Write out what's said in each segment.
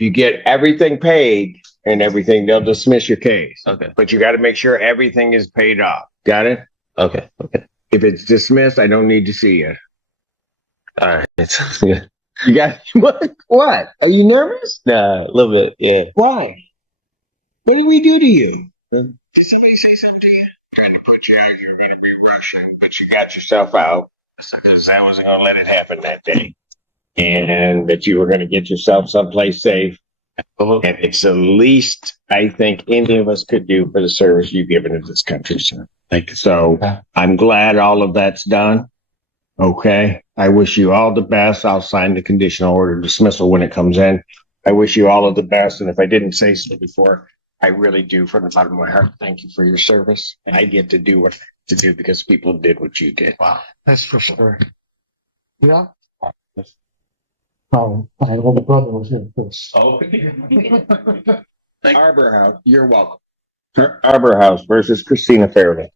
You get everything paid and everything, they'll dismiss your case. Okay. But you got to make sure everything is paid off. Got it? Okay. Okay. If it's dismissed, I don't need to see you. All right. Yeah. You got what? What? Are you nervous? Nah, a little bit. Yeah. Why? What did we do to you? Did somebody say something to you? Trying to put you out here, going to be rushing, but you got yourself out because I wasn't going to let it happen that day, and that you were going to get yourself someplace safe. Uh-huh. And it's the least I think any of us could do for the service you've given to this country, sir. Thank you. So I'm glad all of that's done. Okay. I wish you all the best. I'll sign the conditional order dismissal when it comes in. I wish you all of the best. And if I didn't say so before, I really do from the bottom of my heart. Thank you for your service. I get to do what I have to do because people did what you did. Wow. That's for sure. Yeah. Oh, my older brother was here first. Oh. Arbor House. You're welcome. Arbor House versus Christina Fairley.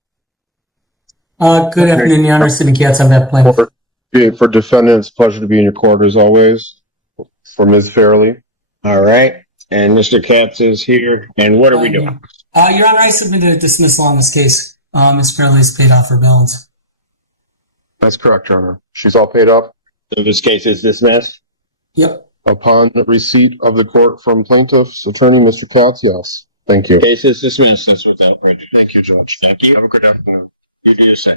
Good afternoon, Your Honor. Sidney Katz on that plan. For defendants, pleasure to be in your court as always. For Ms. Fairley. All right. And Mr. Katz is here. And what are we doing? Your Honor, I submitted a dismissal on this case. Ms. Fairley's paid off her balance. That's correct, Your Honor. She's all paid up. So this case is dismissed? Yep. Upon receipt of the court from plaintiff's attorney, Mr. Katz, yes. Thank you. Case is dismissed. That's without prejudice. Thank you, Judge. Thank you. Have a good afternoon. You do the same.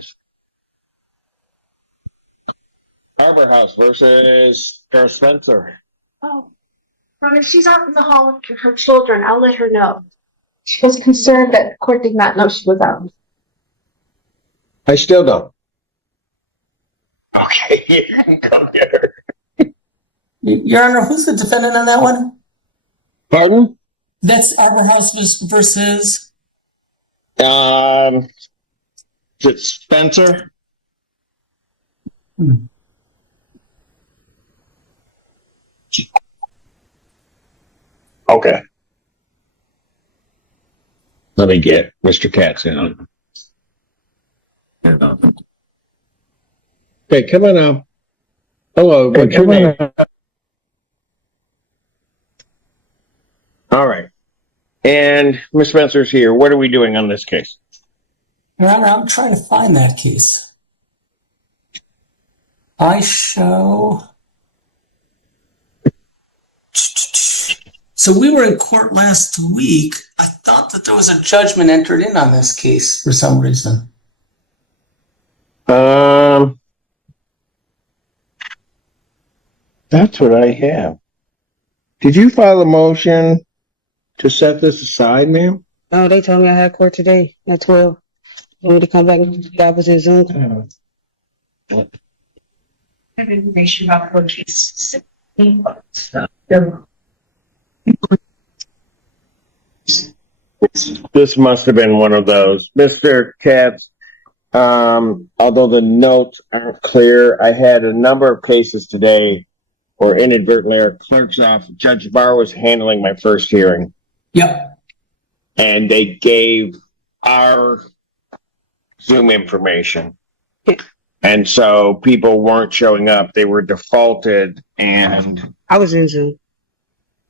Arbor House versus Spencer. Oh, Ron, if she's out in the hall with her children, I'll let her know. She was concerned that the court did not know she was out. I still don't. Okay, you can come get her. Your Honor, who's the defendant on that one? Pardon? That's Arbor House versus... Is it Spencer? Okay. Let me get Mr. Katz in. Okay, come on now. Hello, what's your name? All right. And Ms. Spencer's here. What are we doing on this case? Your Honor, I'm trying to find that case. I show... So we were in court last week. I thought that there was a judgment entered in on this case for some reason. That's what I have. Did you file a motion to set this aside, ma'am? No, they told me I had court today at 12. I need to come back and the opposite Zoom. Information about her case. This must have been one of those. Mr. Katz, although the notes aren't clear, I had a number of cases today or inadvertently our clerk's office. Judge Barr was handling my first hearing. Yep. And they gave our Zoom information. Yeah. And so people weren't showing up. They were defaulted and I was in Zoom.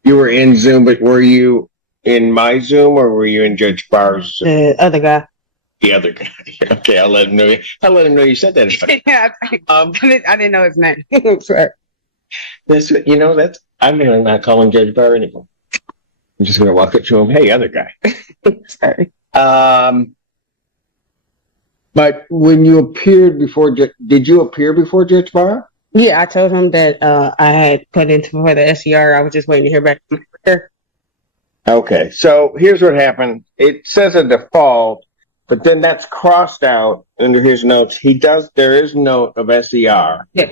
you were in Zoom, but were you in my Zoom or were you in Judge Barr's Zoom? The other guy. The other guy. Okay, I'll let him know. I'll let him know you said that. Yeah, I didn't know his name. Sorry. That's I'm gonna not call him Judge Barr anymore. I'm just gonna walk up to him. Hey, other guy. Sorry. But when you appeared before, did you appear before Judge Barr? Yeah, I told him that I had put in for the SCR. I was just waiting to hear back from her. Okay, so here's what happened. It says a default, but then that's crossed out under his notes. There is note of SCR. Yeah.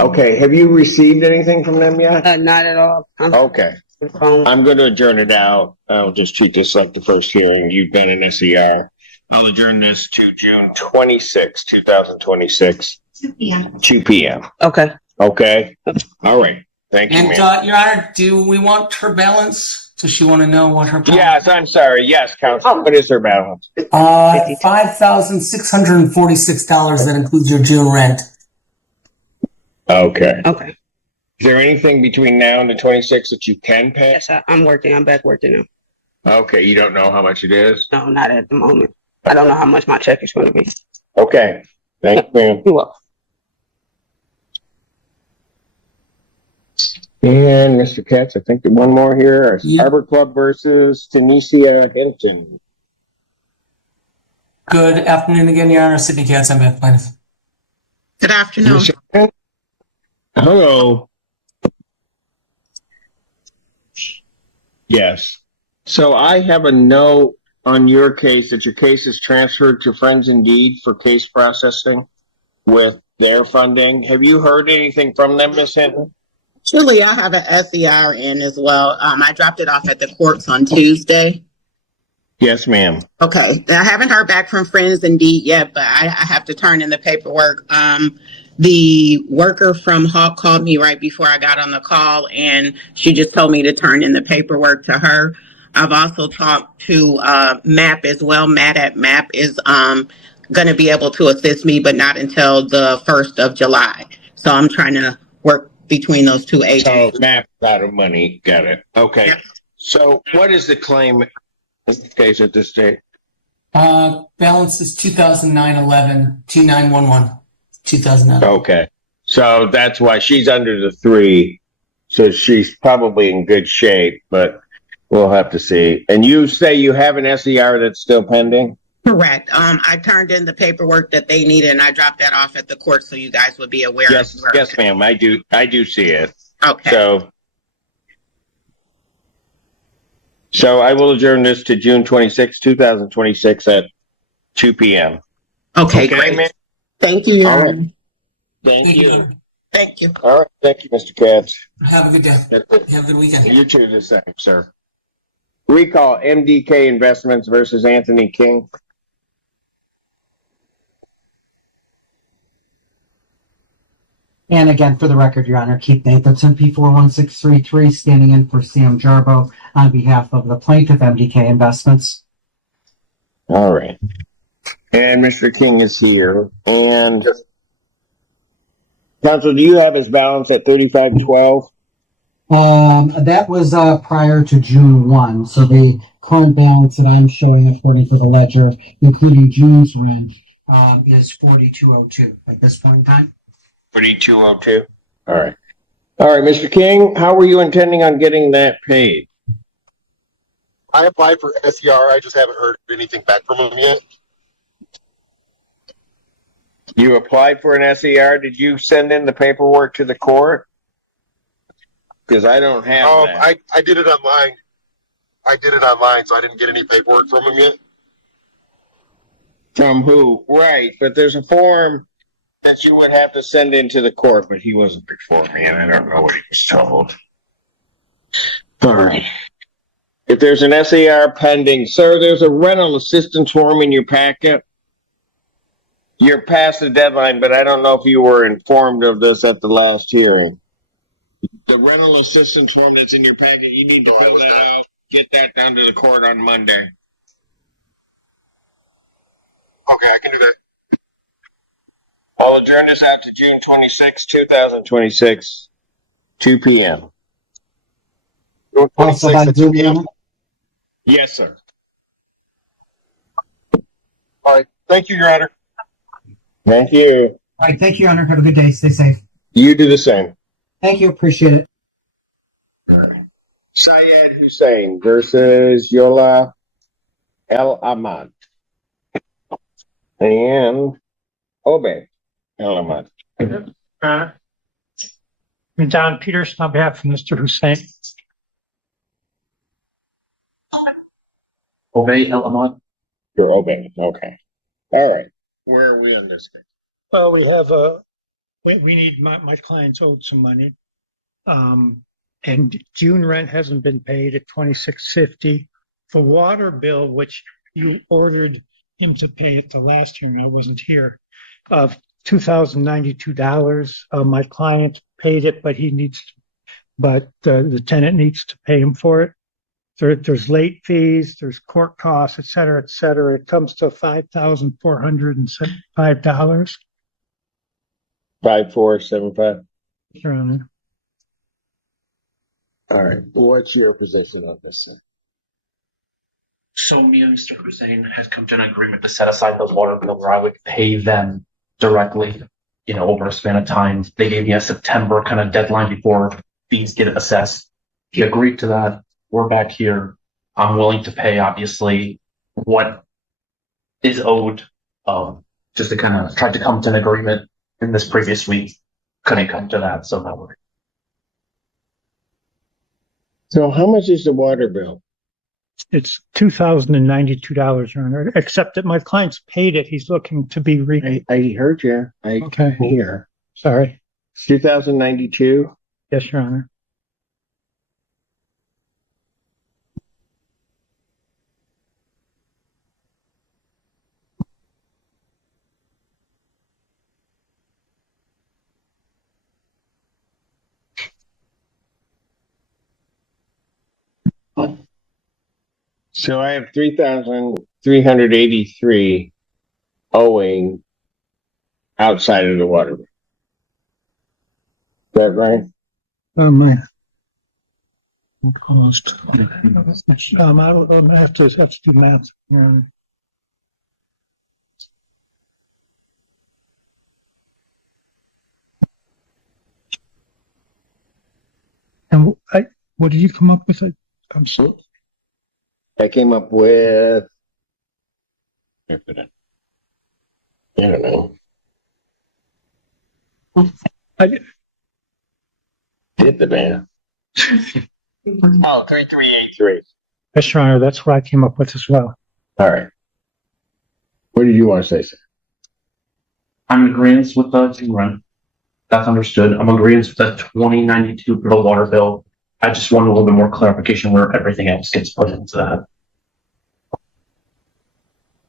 Okay, have you received anything from them yet? Not at all. Okay. I'm going to adjourn it out. I'll just treat this like the first hearing. You've been in SCR. I'll adjourn this to June 26, 2026. 2 p.m. Okay. Okay? All right. Thank you, And, ma'am. Your Honor, do we want her balance? Does she want to know what her balance Yes, I'm sorry. Yes, Counsel. What is her balance? $5,646. That includes your June rent. Okay. Okay. there anything between now and the 26th that you can pay? Yes, I'm working. I'm back working now. Okay, you don't know how much it is? No, not at the moment. I don't know how much my check is going to be. Okay, thanks, ma'am. You're welcome. And Mr. Katz, I think one more here. Yeah. Harbor Club versus Tunisia Hinton. Good afternoon again, Your Honor. Sidney Katz, I'm back, plaintiff. Good afternoon. Hello. Yes. So I have a note on your case that your case is transferred to Friends Indeed for case processing with their funding. Have you heard anything from them, Ms. Hinton? Truly, I have an SER in as well. I dropped it off at the courts on Tuesday. Yes, ma'am. Okay. I haven't heard back from Friends Indeed yet, but I have to turn in the paperwork. The worker from Hawk called me right before I got on the call, and she just told me to turn in the paperwork to her. I've also talked to MAP as well. Matt at MAP is going to be able to assist me, but not until the 1st of July. So I'm trying to work between those two So agencies. MAP's out of money. Got it. Okay. Yep. So what is the claim in this case at this date? Balance is 2009-11, 2911, 2009. Okay. So that's why she's under the 3. So she's probably in good shape, but we'll have to see. And you say you have an SER that's still pending? Correct. I turned in the paperwork that they needed, and I dropped that off at the court so you guys would be aware. Yes, yes, ma'am. I do see it. Okay. So I will adjourn this to June 26, 2026 at 2 p.m. Okay, great. ma'am? Thank you, Your All right. Honor. Thank Thank you. you. Thank you. All right. Thank you, Mr. Katz. Have a good day. Have a good weekend. You too, the same, sir. Recall MDK Investments versus Anthony King. And again, for the record, Your Honor, Keith Nathanson, P41633, standing in for Sam Jarbo on behalf of the plaintiff, MDK Investments. All right. And Mr. King is here. And counsel, do you have his balance at 3512? That was prior to June 1. So the current balance that I'm showing according to the ledger, including June's rent, is 4202 at this point in time. 4202. All right. All right, Mr. King, how were you intending on getting that paid? I applied for SER. I just haven't heard anything back from them yet. You applied for an SER. Did you send in the paperwork to the court? Because I don't have that. I did it online. So I didn't get any paperwork from them yet. From who? Right, but there's a form that you would have to send into the court, but he wasn't before me, and I don't know what he was told. All right. If there's an SER pending, sir, there's a rental assistance form in your packet. You're past the deadline, but I don't know if you were informed of this at the last hearing. The rental assistance form that's in your packet, you need to fill that out. Get that down to the court on Monday. Okay, I can do that. I'll adjourn this out to June 26, 2026, 2 p.m. June 26th at 2 p.m. Yes, sir. All right. Thank you, Your Honor. Thank you. All right. Thank you, Your Honor. Have a good day. Stay safe. You do the same. Thank you. Appreciate it. Syed Hussein versus Yola El Ahmad. And Obey El Ahmad. I'm Don Peterson on behalf of Mr. Hussein. Obey El Ahmad. You're Obey. Okay. All right. Where are we on this? Well, we have we need, my clients owed some money. And June rent hasn't been paid at $26.50. The water bill, which you ordered him to pay at the last hearing, I wasn't here, of $2,092. My client paid it, but the tenant needs to pay him for it. There's late fees, there's court costs, et cetera, et cetera. It comes to $5,475. 5475. Your Honor. All right. What's your position on this? So me and Mr. Hussein has come to an agreement to set aside the water bill where I would pay them directly, over a span of time. They gave me a September kind of deadline before fees get assessed. He agreed to that. We're back here. I'm willing to pay, obviously, what is owed. Just to kind of try to come to an agreement in this previous week. Couldn't come to that, so now we're. So how much is the water bill? It's $2,092, Your Honor, except that my client's paid it. He's looking to be I heard you. Okay. Here. Sorry. 2092? Yes, Your Honor. So I have 3,383 owing outside of the water bill. Is that right? My cost. I don't have to do math. And what did you come up with? I'm sorry. I came up with, I don't know. Did the math. 3383. Yes, Your Honor, that's what I came up with as well. All right. What did you want to say, sir? I'm in agreement with the rent. That's understood. I'm in agreement with the 2092 for the water bill. I just want a little bit more clarification where everything else gets put into that.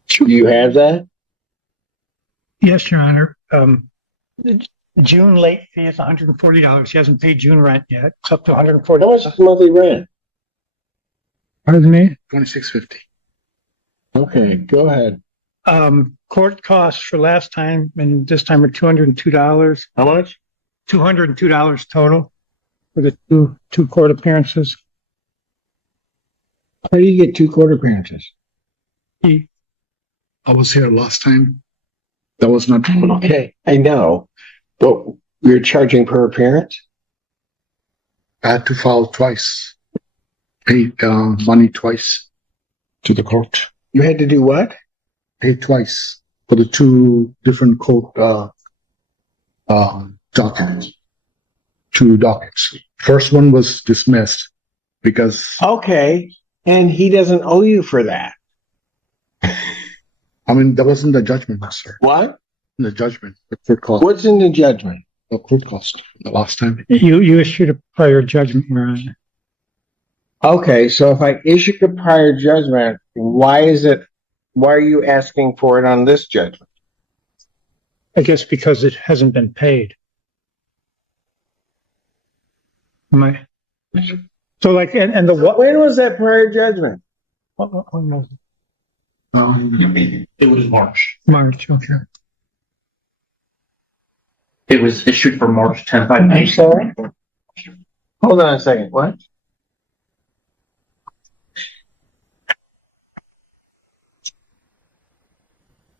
Do you have that? Yes, Your Honor. The June late fee is $140. He hasn't paid June rent yet. It's up to $140. How much is monthly rent? Pardon me? $26.50. Okay, go ahead. Court costs for last time and this time are $202. How much? $202 total for the two court appearances. How do you get 2 court appearances? He I was here last time. That was not. Okay, I know, but you're charging per appearance? I had to file twice. Pay money twice to the court. You had to do what? Pay twice for the 2 different court documents. 2 dockets. First one was dismissed because Okay, and he doesn't owe you for that. that wasn't the judgment, sir. What? The judgment, the court cost, What's in the judgment? the court cost the last time. you issued a prior judgment, Your Honor. Okay, so if I issue a prior judgment, why are you asking for it on this judgment? I guess because it hasn't been paid. Am I? So like, and the what? When was that prior judgment? When was it? It was March. March, okay. It was issued for March 10th. I I'm paid. sorry? Hold on a second, what?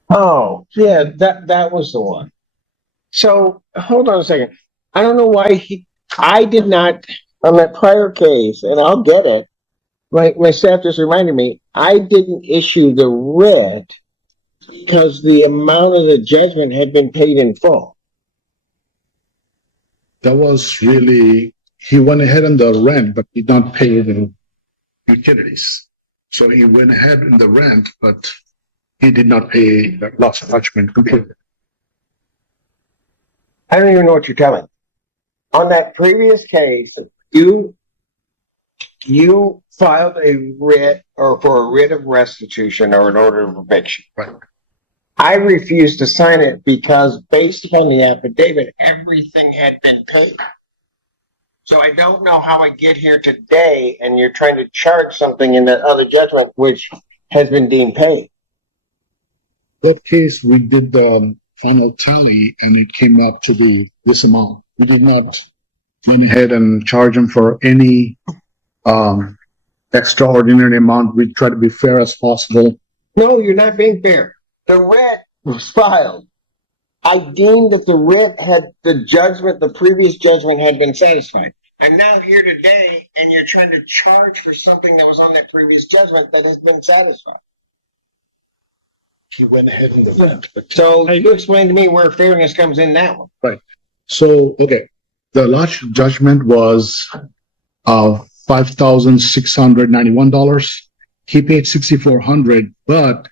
Oh, yeah, that was the one. So, hold on a second. I don't know why I did not, on that prior case, and I'll get it. My staff just reminded me, I didn't issue the writ because the amount of the judgment had been paid in full. That was really, he went ahead on the rent, but did not pay the utilities. So he went ahead in the rent, but he did not pay the loss judgment completely. I don't even know what you're telling. On that previous case, you filed a writ or for a writ of restitution or an order of eviction. Right. I refused to sign it because based upon the affidavit, everything had been paid. So I don't know how I get here today and you're trying to charge something in that other judgment which has been deemed paid. That case, we did the final tally and it came up to this amount. We did not went ahead and charged him for any extraordinary amount. We try to be fair as possible. No, you're not being fair. The writ was filed. I deemed that the writ had the previous judgment had been satisfied. And now here today, and you're trying to charge for something that was on that previous judgment that has been satisfied. He went ahead in the rent. So you explain to me where fairness comes in that one. Right. So, okay, the last judgment was $5,691. He paid $6,400, but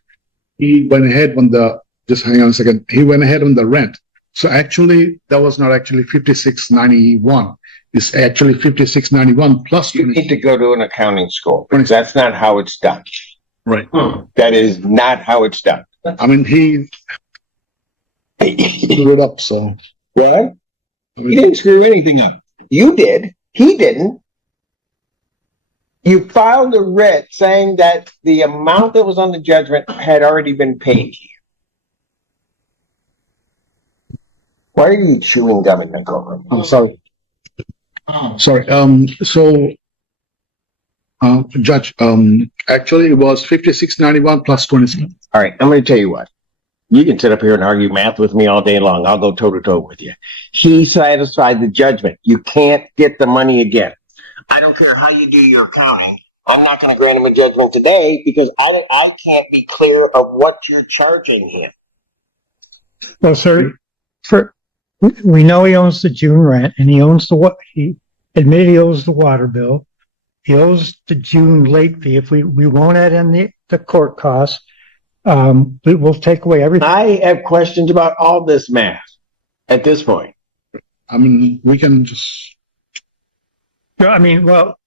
he went ahead on just hang on a second. He went ahead on the rent. So actually, that was not actually $5,691. It's actually $5,691 plus. You need to go to an accounting school because that's not how it's done. Right. That is not how it's done. I mean, he screwed it up, so. What? He didn't screw anything up. You did. He didn't. You filed a writ saying that the amount that was on the judgment had already been paid. Why are you chewing gum in the courtroom? I'm sorry. Sorry. Judge, actually it was $5,691 plus 27. All right, I'm going to tell you what. You can sit up here and argue math with me all day long. I'll go toe to toe with you. He satisfied the judgment. You can't get the money again. I don't care how you do your accounting. I'm not going to grant him a judgment today because I can't be clear of what you're charging him. Well, sir, we know he owns the June rent and he owns he admitted he owes the water bill. He owes the June late fee. If we won't add in the court costs, we'll take away everything. I have questions about all this math at this point. I mean, we can just. I mean, well,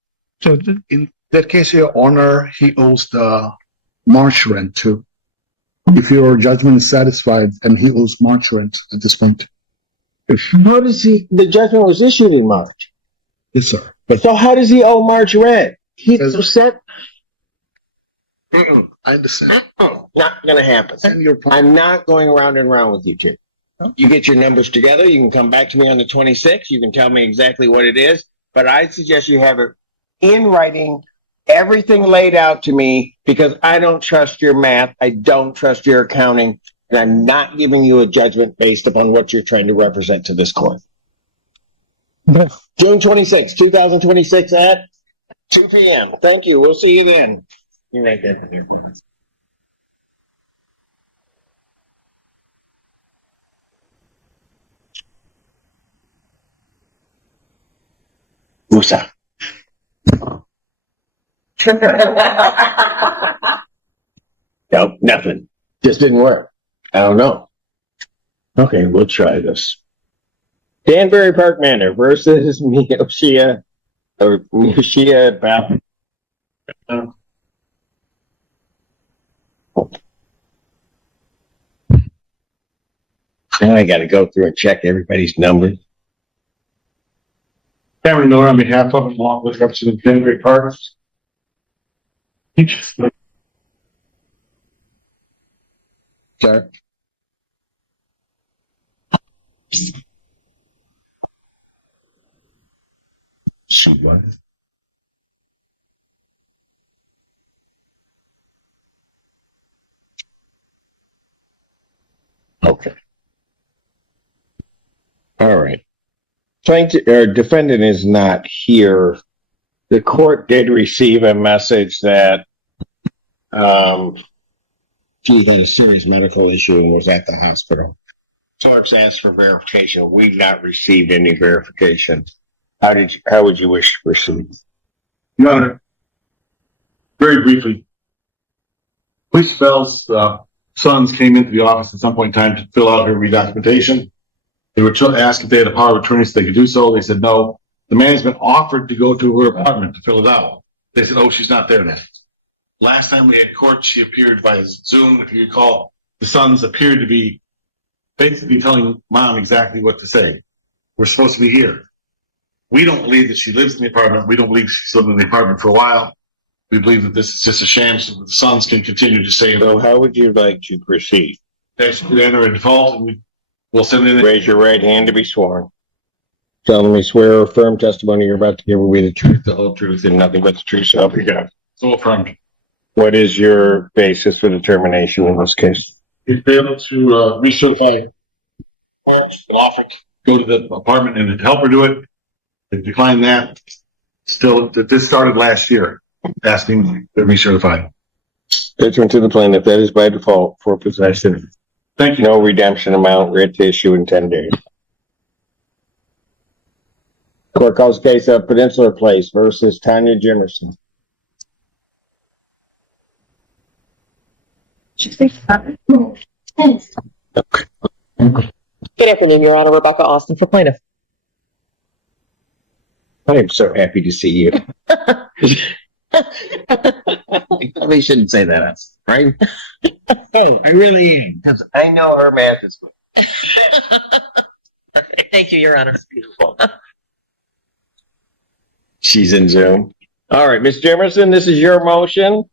so in that case, your honor, he owes the March rent too. If your judgment is satisfied, and he owes March rent at this point. How does the judgment was issued in March? Yes, sir. So how does he owe March rent? He's upset. I understand. Not going to happen. I'm not going around and around with you two. You get your numbers together. You can come back to me on the 26th. You can tell me exactly what it is. But I suggest you have it in writing, everything laid out to me, because I don't trust your math. I don't trust your accounting. And I'm not giving you a judgment based upon what you're trying to represent to this court. June 26, 2026 at 2 p.m. Thank you. We'll see you then. You make that. Usa. Nope, nothing. Just didn't work. I don't know. Okay, we'll try this. Danbury Park Manor versus Miyoshia Baptist. Now I got to go through and check everybody's numbers. Cameron Miller on behalf of along with Representative Danbury Park. Sir. Okay. All right. Defendant is not here. The court did receive a message that she had a serious medical issue and was at the hospital. Clerks asked for verification. We've not received any verification. How would you wish to proceed? Your Honor, very briefly, Police Bell's sons came into the office at some point in time to fill out her redocumentation. They were asked if they had a power of attorney so they could do so. They said no. The management offered to go to her apartment to fill it out. They said, oh, she's not there now. Last time we had court, she appeared by Zoom. If you recall, the sons appeared to be basically telling mom exactly what to say. We're supposed to be here. We don't believe that she lives in the apartment. We don't believe she's lived in the apartment for a while. We believe that this is just a sham so that the sons can continue to stay. So how would you like to proceed? They should enter a default and we'll send in. Raise your right hand to be sworn. solemnly swear or affirm testimony you're about to give will be the truth, the whole truth, and nothing but the truth, so help you God. So affirmed. What is your basis for determination in this case? He failed to recertify offer to go to the apartment and help her do it. They declined that. Still, this started last year, asking to recertify. Judgment to the plaintiff, that is by default for possession. Thank you. No redemption amount, writ to issue in 10 days. Court calls the case of Peninsula Place versus Tanya Jimerson. Good afternoon, Your Honor. Rebecca Austin for plaintiff. I am so happy to see you. I probably shouldn't say that, right? Oh, I really am. Because I know her math is good. Thank you, Your Honor. Beautiful. She's in Zoom. All right, Ms. Jimerson, this is your motion.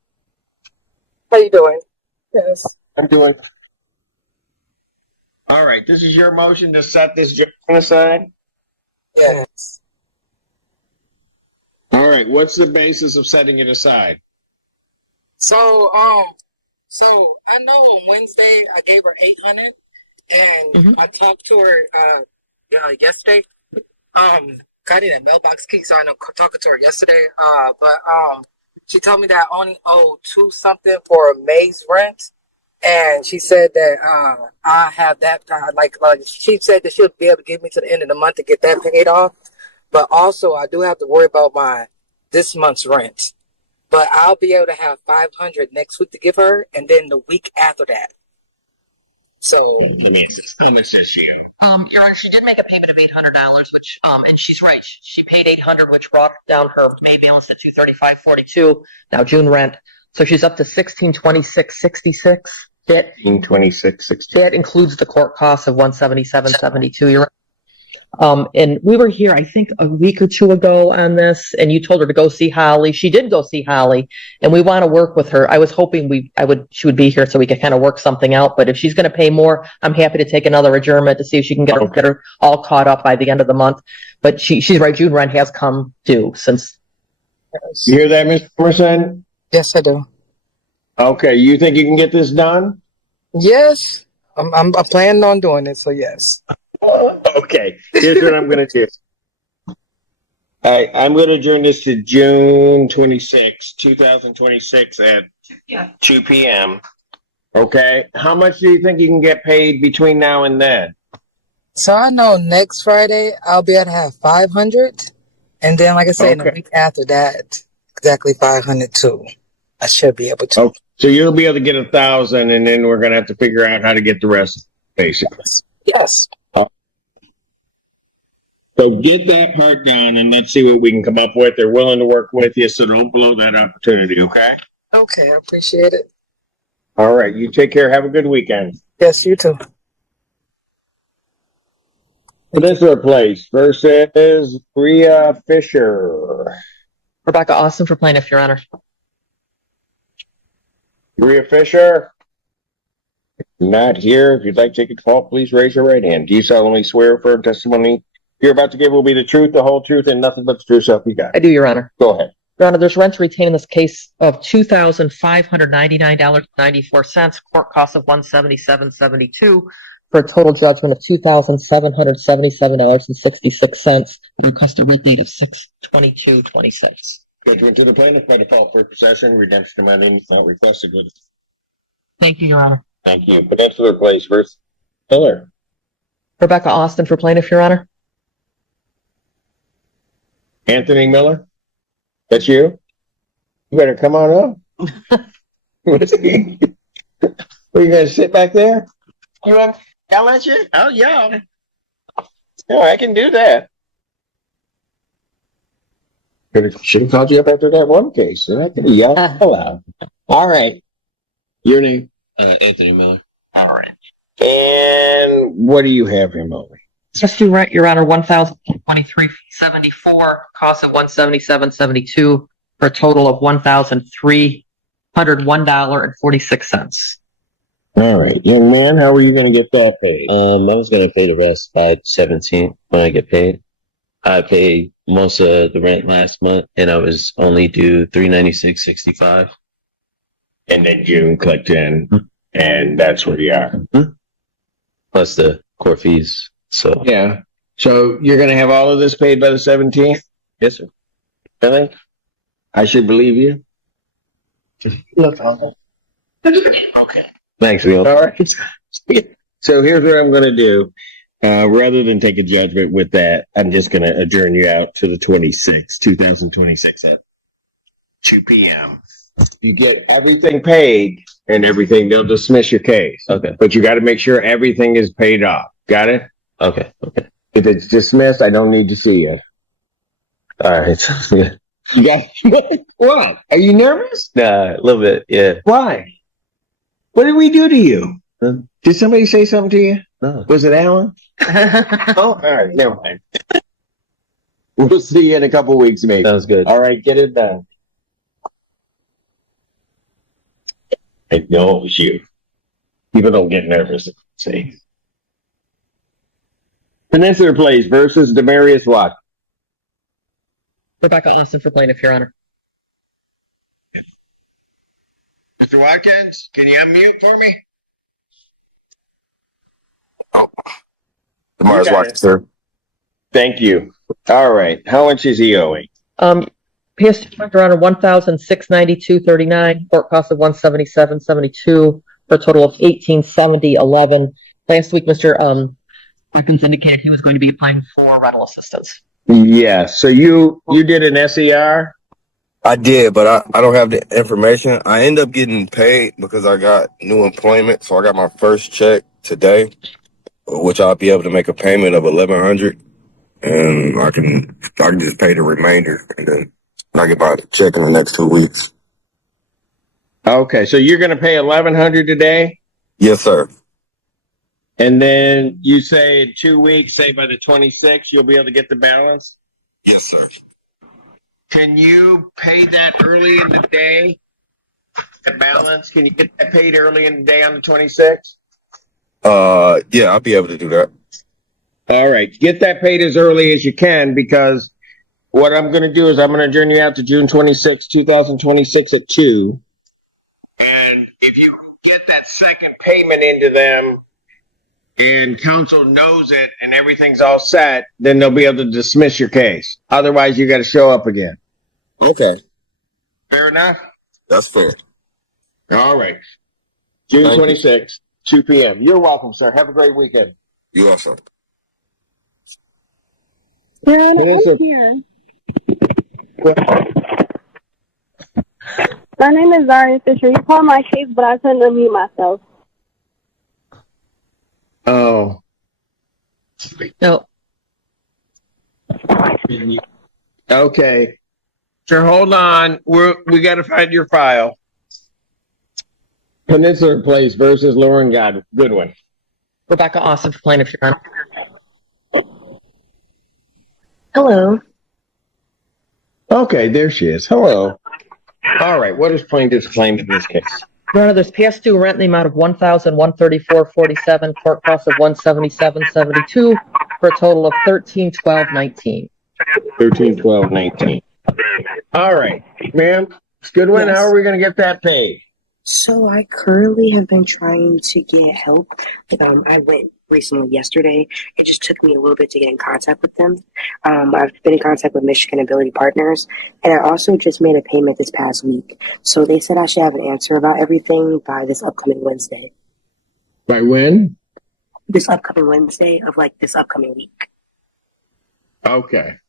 How you doing? Yes. I'm doing. All right, this is your motion to set this judgment aside. Yes. All right, what's the basis of setting it aside? So I know on Wednesday I gave her 800, and I talked to her yesterday. I didn't mailbox key, so I know talking to her yesterday. But she told me that I only owe $2 something for May's rent, and she said that I have that like she said that she'll be able to give me to the end of the month to get that paid off. But also, I do have to worry about this month's rent. But I'll be able to have 500 next week to give her, and then the week after that. So Let me assist you. Your Honor, she did make a payment of $800, which and she's right. She paid $800, which brought down her May balance to $235.42. Now June rent, so she's up to $1,626.66. That $1,626.60. that includes the court costs of $177.72. Your Honor. And we were here, I think, a week or two ago on this, and you told her to go see Holly. She did go see Holly, and we want to work with her. I was hoping she would be here so we could kind of work something out. But if she's going to pay more, I'm happy to take another adjournment to see if she can get her all caught up by the end of the month. But she's right. June rent has come due since. You hear that, Mr. Emerson? Yes, I do. Okay, you think you can get this done? Yes, I'm planning on doing it. So yes. Okay, here's what I'm going to do. I'm going to adjourn this to June 26, 2026 at 2 p.m. Okay, how much do you think you can get paid between now and then? So I know next Friday I'll be able to have 500, and then, like I said, in the week after that, exactly 500 too. I should be able to. Okay. So you'll be able to get 1,000, and then we're going to have to figure out how to get the rest, basically. Yes. So get that part done, and let's see what we can come up with. They're willing to work with you, so don't blow that opportunity, okay? Okay, I appreciate it. All right, you take care. Have a good weekend. Yes, you too. Peninsula Place versus Bria Fisher. Rebecca Austin for plaintiff, Your Honor. Bria Fisher? Not here. If you'd like to take a call, please raise your right hand. Do you solemnly swear for testimony you're about to give will be the truth, the whole truth, and nothing but the truth, so help you God? I do, Your Honor. Go ahead. Your Honor, there's rent to retain in this case of $2,599.94, court cost of $177.72, for a total judgment of $2,777.66, request a writ date of 6/22/26. Judgment to the plaintiff by default for possession, redemption amount is not requested with. Thank you, Your Honor. Thank you. Peninsula Place versus Miller. Rebecca Austin for plaintiff, Your Honor. Anthony Miller? That's you? You better come on up. What are you going to sit back there? You want yell at you? Oh, yeah. Yeah, I can do that. Should have called you up after that one case. And I could have yelled out. All right. Your name? Anthony Miller. All right. And what do you have him over? Just do rent, Your Honor, $1,023.74, cost of $177.72, for a total of $1,301.46. All right, young man, how are you going to get that paid? I was going to pay the rest by 17 when I get paid. I paid most of the rent last month, and I was only due $396.65. And then June clicked in, and that's where you are. Plus the court fees. So Yeah. So you're going to have all of this paid by the 17th? yes, sir. Really? I should believe you. Look, Okay. Thanks, Will. All right. So here's what I'm going to do. Rather than take a judgment with that, I'm just going to adjourn you out to the 26th, 2026 at 2 p.m. You get everything paid and everything, they'll dismiss your case. Okay. But you got to make sure everything is paid off. Got it? Okay. Okay. If it's dismissed, I don't need to see you. All right. Yeah. You got what? Are you nervous? Nah, a little bit. Yeah. Why? What did we do to you? Did somebody say something to you? No. Was it Alan? Oh, all right. Never mind. We'll see you in a couple weeks, maybe. Sounds good. All right, get it done. I know it was you. People don't get nervous. See. Peninsula Place versus Demarius Watt. Rebecca Austin for plaintiff, Your Honor. Mr. Watkins, can you unmute for me? Demarius Watkins, sir. Thank you. All right. How much is he owing? PS2 Your Honor, $1,692.39, court cost of $177.72 for a total of $1,870.11. Last week, Mr. Watkins indicated he was going to be applying for rental assistance. Yeah. So you did an SER? I did, but I don't have the information. I end up getting paid because I got new employment. So I got my first check today, which I'll be able to make a payment of $1,100, and I can just pay the remainder, and then I get my check in the next 2 weeks. Okay. So you're going to pay $1,100 today? Yes, sir. And then you say in 2 weeks, say by the 26th, you'll be able to get the balance? Yes, sir. Can you pay that early in the day? The balance? Can you get that paid early in the day on the 26th? Yeah, I'll be able to do that. All right. Get that paid as early as you can, because what I'm going to do is I'm going to adjourn you out to June 26, 2026 at 2. And if you get that second payment into them and counsel knows it and everything's all set, then they'll be able to dismiss your case. Otherwise, you got to show up again. Okay. Fair enough? That's fair. All right. June 26th, 2 p.m. You're welcome, sir. Have a great weekend. You also. I'm Melissa. here. My name is Zaria Fisher. You called my case, but I couldn't unmute myself. Oh. No. Okay. Sir, hold on. We got to find your file. Peninsula Place versus Lauren Goodwin. Rebecca Austin for plaintiff, Your Honor. Hello. Okay, there she is. Hello. All right. What is plaintiff's claim in this case? Your Honor, there's past due rent in the amount of $1,134.47, court cost of $177.72 for a total of $1,312.19. 13/12/19. All right, ma'am. It's Goodwin. Yes. How are we going to get that paid? So I currently have been trying to get help. I went recently yesterday. It just took me a little bit to get in contact with them. I've been in contact with Michigan Ability Partners, and I also just made a payment this past week. So they said I should have an answer about everything by this upcoming Wednesday. By when? This upcoming Wednesday of this upcoming week. Okay.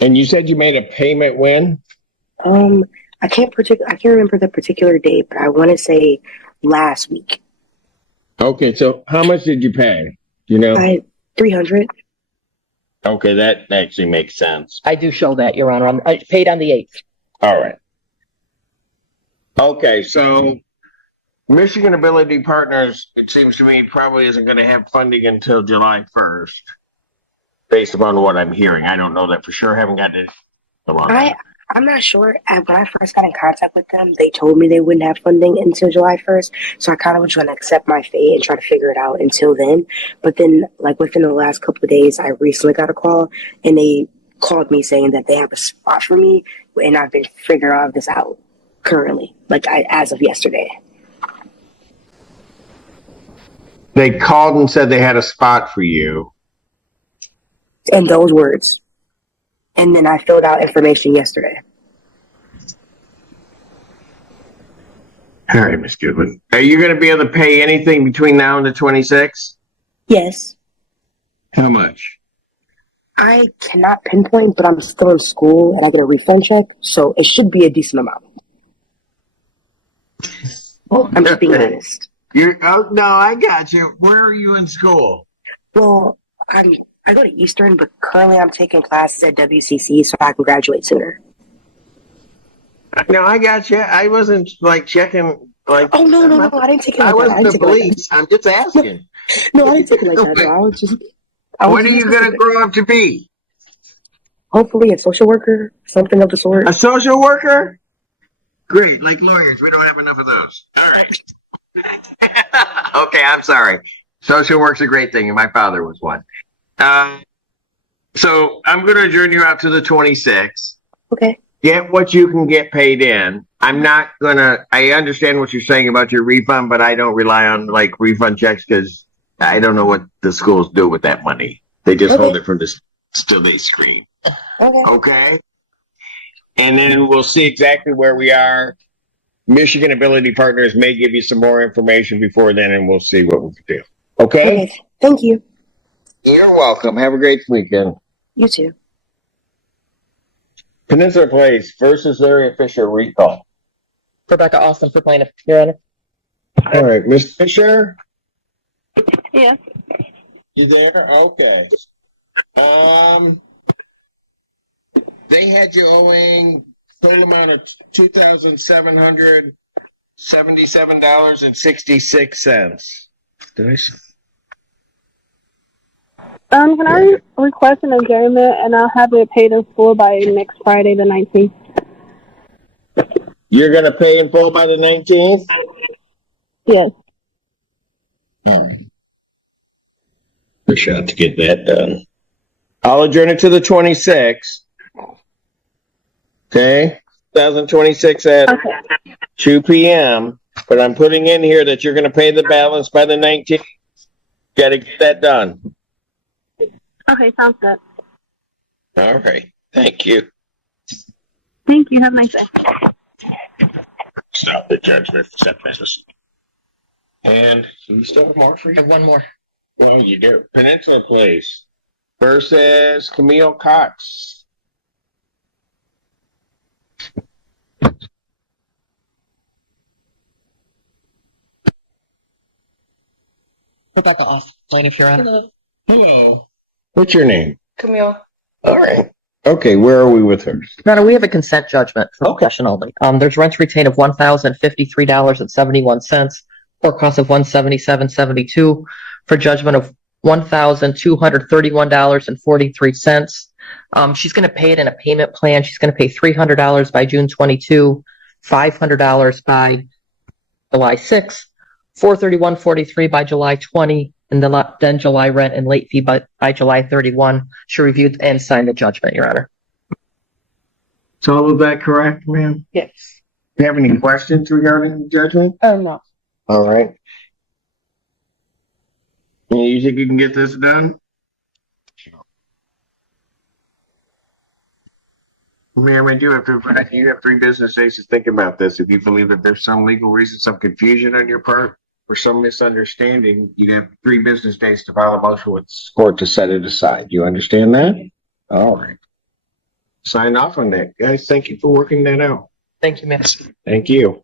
And you said you made a payment when? I can't remember the particular date, but I want to say last week. Okay, so how much did you pay? You know? $300. Okay, that actually makes sense. I do show that, Your Honor. I paid on the 8th. All right. Okay, so Michigan Ability Partners, it seems to me, probably isn't going to have funding until July 1st, based upon what I'm hearing. I don't know that for sure. I haven't got it. I'm not sure. When I first got in contact with them, they told me they wouldn't have funding until July 1st. So I kind of was trying to accept my fate and try to figure it out until then. But then, within the last couple of days, I recently got a call, and they called me saying that they have a spot for me, and I've been figuring all this out currently, as of yesterday. They called and said they had a spot for you. In those words. And then I filled out information yesterday. All right, Miss Goodwin. Are you going to be able to pay anything between now and the 26th? Yes. How much? I cannot pinpoint, but I'm still in school and I get a refund check, so it should be a decent amount. I'm just being honest. No, I got you. Where are you in school? Well, I go to Eastern, but currently I'm taking classes at WCC so I can graduate sooner. No, I got you. I wasn't checking Oh no! I didn't take it like I that. wasn't the police. I'm just asking. No, I didn't take it like that. No, What are you going to grow up to be? Hopefully a social worker, something of the sort. A social worker? Great, like lawyers. We don't have enough of those. All right. Okay, I'm sorry. Social work's a great thing, and my father was one. So I'm going to adjourn you out to the 26th. Okay. Get what you can get paid in. I'm not going to, I understand what you're saying about your refund, but I don't rely on refund checks because I don't know what the schools do with that money. They just hold it from the till they scream. Okay. And then we'll see exactly where we are. Michigan Ability Partners may give you some more information before then, and we'll see what we can do. Okay? Thank you. You're welcome. Have a great weekend. You too. Peninsula Place versus Larry Fisher recall. Rebecca Austin for plaintiff, Your Honor. All right, Ms. Fisher? Yeah. You there? Okay. They had you owing total amount of $2,777.66. Did I say? Can I request an adjournment and I'll have it paid in full by next Friday, the 19th? You're going to pay in full by the 19th? Yes. All right. Push out to get that done. I'll adjourn it to the 26th. Okay? 2026 at 2 p.m. But I'm putting in here that you're going to pay the balance by the 19th. Got to get that done. Okay, sounds good. All right. Thank you. Thank you. Have a nice day. Stop the judgment for set business. And you still have more for you? I have one more. Well, you do. Peninsula Place versus Camille Cox. Rebecca Austin, plaintiff, Your Honor. Hello. What's your name? Camille. All right. Okay, where are we with her? Your Honor, we have a consent judgment for possession only. There's rents retained of $1,053.71 for a cost of $177.72 for judgment of $1,231.43. She's going to pay it in a payment plan. She's going to pay $300 by June 22, $500 by July 6, $431.43 by July 20, and then July rent and late fee by July 31. She reviewed and signed the judgment, Your Honor. Is all of that correct, ma'am? Yes. Do you have any questions regarding the judgment? No. All right. You think you can get this done? Ma'am, I do have to, you have 3 business days to think about this. If you believe that there's some legal reason, some confusion on your part, or some misunderstanding, you'd have 3 business days to file a motion with the court to set it aside. You understand that? All right. Sign off on that. Guys, thank you for working that out. Thank you, ma'am. Thank you.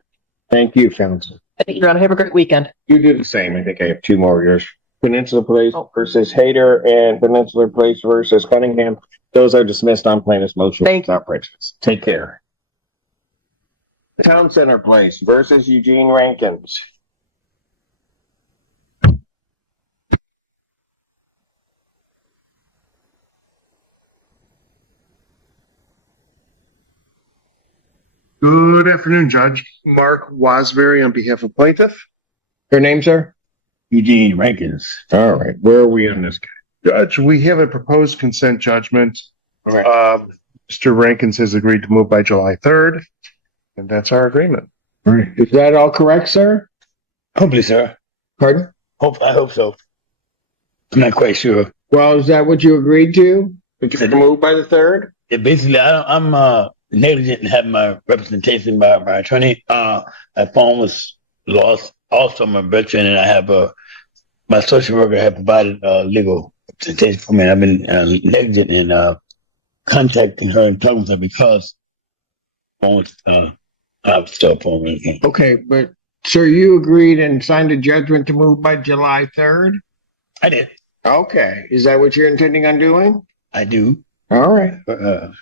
Thank you, counsel. Thank you, Your Honor. Have a great weekend. You do the same. I think I have 2 more years. Peninsula Place versus Hayter and Peninsula Place versus Cunningham. Those are dismissed on plaintiff's motion without prejudice. Take care. Town Center Place versus Eugene Rankins. Good afternoon, Judge. Mark Wasbury on behalf of plaintiff. Your name, sir? Eugene Rankins. All right. Where are we on this guy? Judge, we have a proposed consent judgment Mr. Rankins has agreed to move by July 3rd, and that's our agreement. All right. Is that all correct, sir? Hopefully, sir. Pardon? I hope so. I'm not quite sure. Well, is that what you agreed to? To move by the 3rd? Yeah, basically, I'm negligent in having my representation by my attorney. My phone was lost. Also, my veteran, and I have my social worker have provided legal representation for me. And I've been negligent in contacting her and talking with her because phone I have a cell phone. Okay, but sir, you agreed and signed a judgment to move by July 3rd? I did. Okay. Is that what you're intending on doing? I do. All right. Do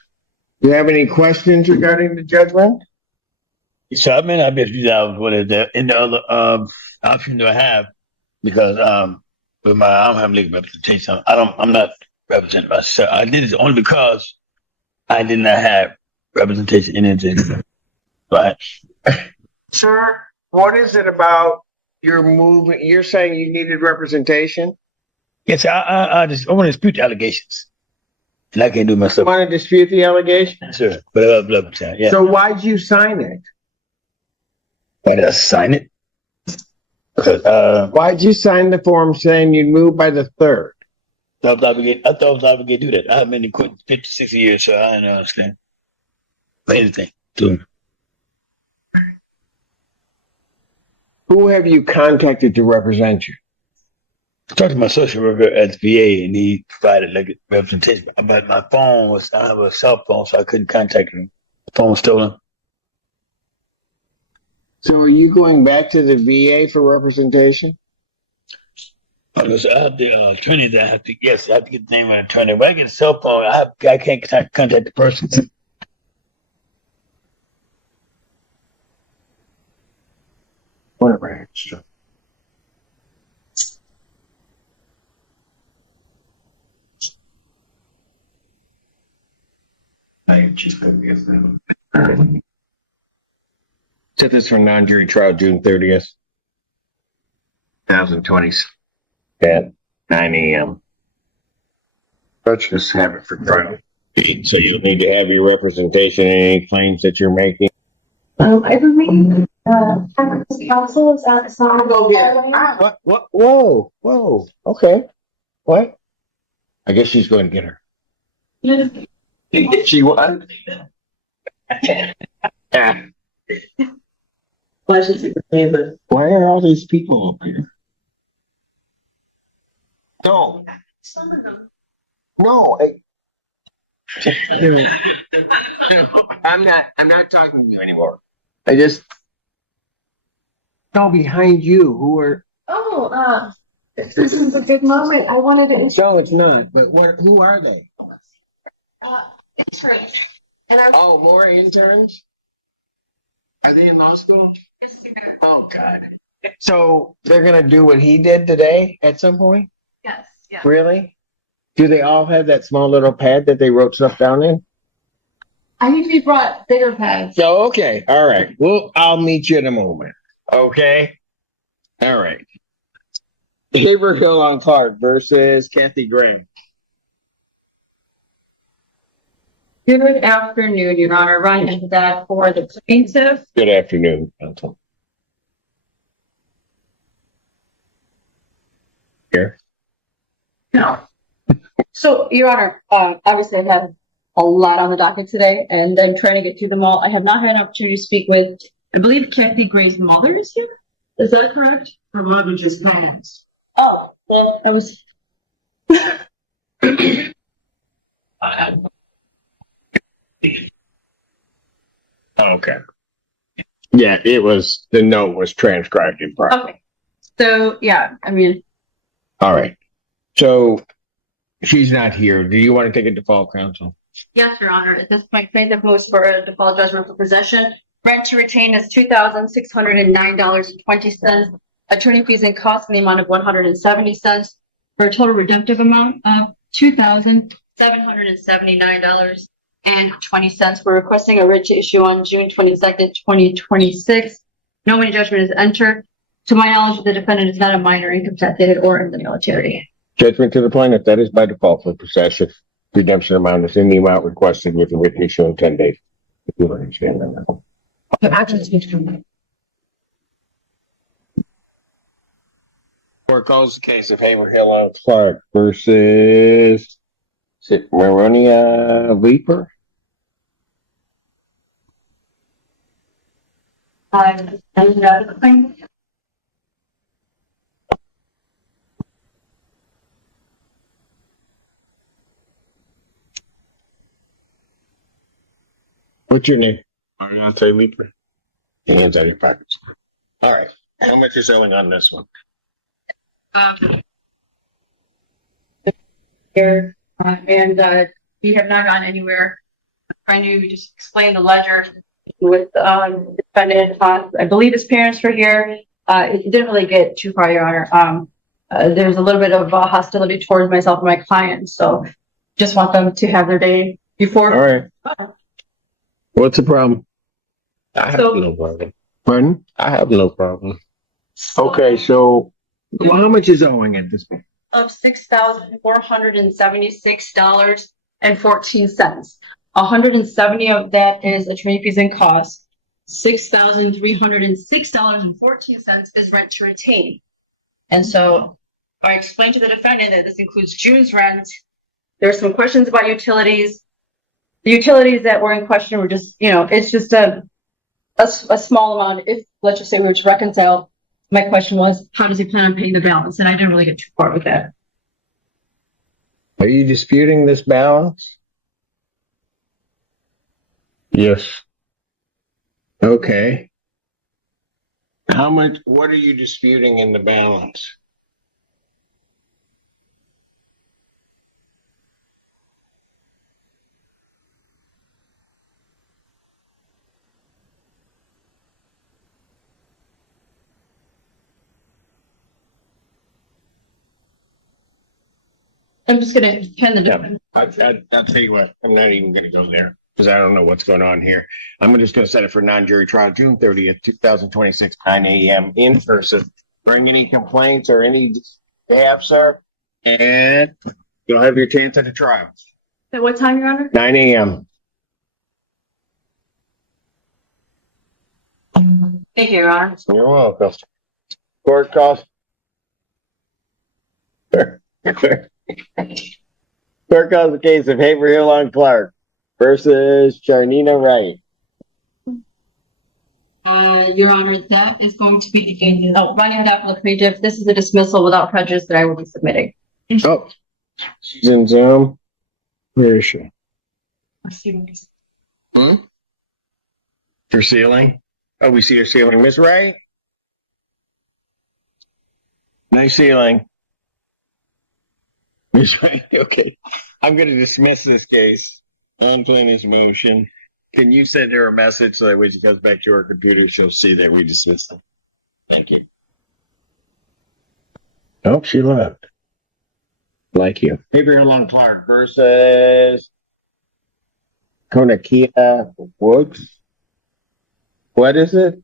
you have any questions regarding the judgment? So I mean, I bet you that what is the any other option do I have? Because with I don't have legal representation. I'm not representing myself. I did it only because I did not have representation in it. Right. Sir, what is it about your movement? You're saying you needed representation? Yes, I want to dispute the allegations. And I can't do it myself. You want to dispute the allegation? Sure. But yeah. So why'd you sign it? Why did I sign it? Because why'd you sign the form saying you'd move by the 3rd? I thought I was obligated to do that. I've been in court 50, 60 years, so I don't understand. For anything. So, who have you contacted to represent you? I talked to my social worker at the VA, and he provided like representation. But my phone was, I have a cell phone, so I couldn't contact him. The phone was stolen. So are you going back to the VA for representation? I have the attorney that I have to, yes, I have to get the name of an attorney. When I get a cell phone, I can't contact the person. Whatever. Set this for non-jury trial June 30th, 2020 at 9 a.m. Let's just have it for trial. So you'll need to have your representation in any claims that you're making. I believe counsel is outside. Go get What? Whoa. Okay. What? I guess she's going to get her. She what? Yeah. Why are all these people up here? No. Some of them. No. I'm not talking to you anymore. I just go behind you who are. Oh, this is a good moment. I wanted to. No, it's not. But who are they? Interns. More interns? Are they in law school? Yes, sir. Oh God. So they're gonna do what he did today at some point? Yes. Yeah. Really? Do they all have that small little pad that they wrote stuff down in? I usually brought bigger pads. So okay, all right. Well, I'll meet you in a moment. Okay. All right. Haverhill on Clark versus Kathy Graham. Good afternoon, Your Honor. Ryan that for the plaintiff. Good afternoon, counsel. Here. No. So, Your Honor, obviously I've had a lot on the docket today, and I'm trying to get through them all. I have not had an opportunity to speak with, I believe Kathy Gray's mother is here. Is that correct? Her mother just passed. Oh, well, I was. Okay. Yeah, the note was transcribed in part. Okay. So, yeah, I mean. All right. So she's not here. Do you want to take a default, counsel? Yes, Your Honor. At this point, plaintiff moves for a default judgment for possession. Rent to retain is $2,609.20. Attorney fees and costs in the amount of $170 for a total redemptive amount of $2,779.20. We're requesting a writ to issue on June 22nd, 2026. No money judgment is entered. To my knowledge, the defendant is not a minor, incapacitated, or in the military. Judgment to the plaintiff. That is by default for possession. redemption amount is in the amount requested with the written issue in 10 days. If you understand that now. Court calls the case of Haverhill and Clark versus, is it Maronia Leaper? What's your name? Ariante Leaper. Hands out of your pockets. All right. How much is owing on this one? Here, and we have not gone anywhere. I'm trying to just explain the ledger with the defendant. I believe his parents were here. It didn't really get too far, Your Honor. There's a little bit of hostility towards myself and my client, so just want them to have their day before. All right. What's the problem? I have So- no problem. Pardon? I have no problem. Okay, so well, how much is owing at this point? Of $6,476.14. 170 of that is attorney fees and costs. $6,306.14 is rent to retain. And so I explained to the defendant that this includes June's rent. There's some questions about utilities. The utilities that were in question were just, it's just a small amount. If, let's just say we were to reconcile, my question was, how does he plan on paying the balance? And I didn't really get too far with that. Are you disputing this balance? Yes. Okay. What are you disputing in the balance? I'm just gonna pen the document. I'll tell you what, I'm not even gonna go there because I don't know what's going on here. I'm just gonna set it for non-jury trial, June 30th, 2026, 9 a.m. in person. Bring any complaints or any staff, sir, and you'll have your chance at a trial. At what time, Your Honor? 9 a.m. Thank you, Your Honor. You're welcome. Court calls. Court calls the case of Haverhill and Clark versus Charnina Wright. Your Honor, that is going to be the running it out for the plaintiff. This is a dismissal without prejudice that I will be submitting. Oh, she's in Zoom. Where is she? Her ceiling? Oh, we see her ceiling. Miss Wright? Nice ceiling. Miss Wright, okay. I'm going to dismiss this case on plaintiff's motion. Can you send her a message so that when she comes back to her computer, she'll see that we dismissed it? Thank you. Oh, she left. Like you. Haverhill and Clark versus Konakia Woods. What is it?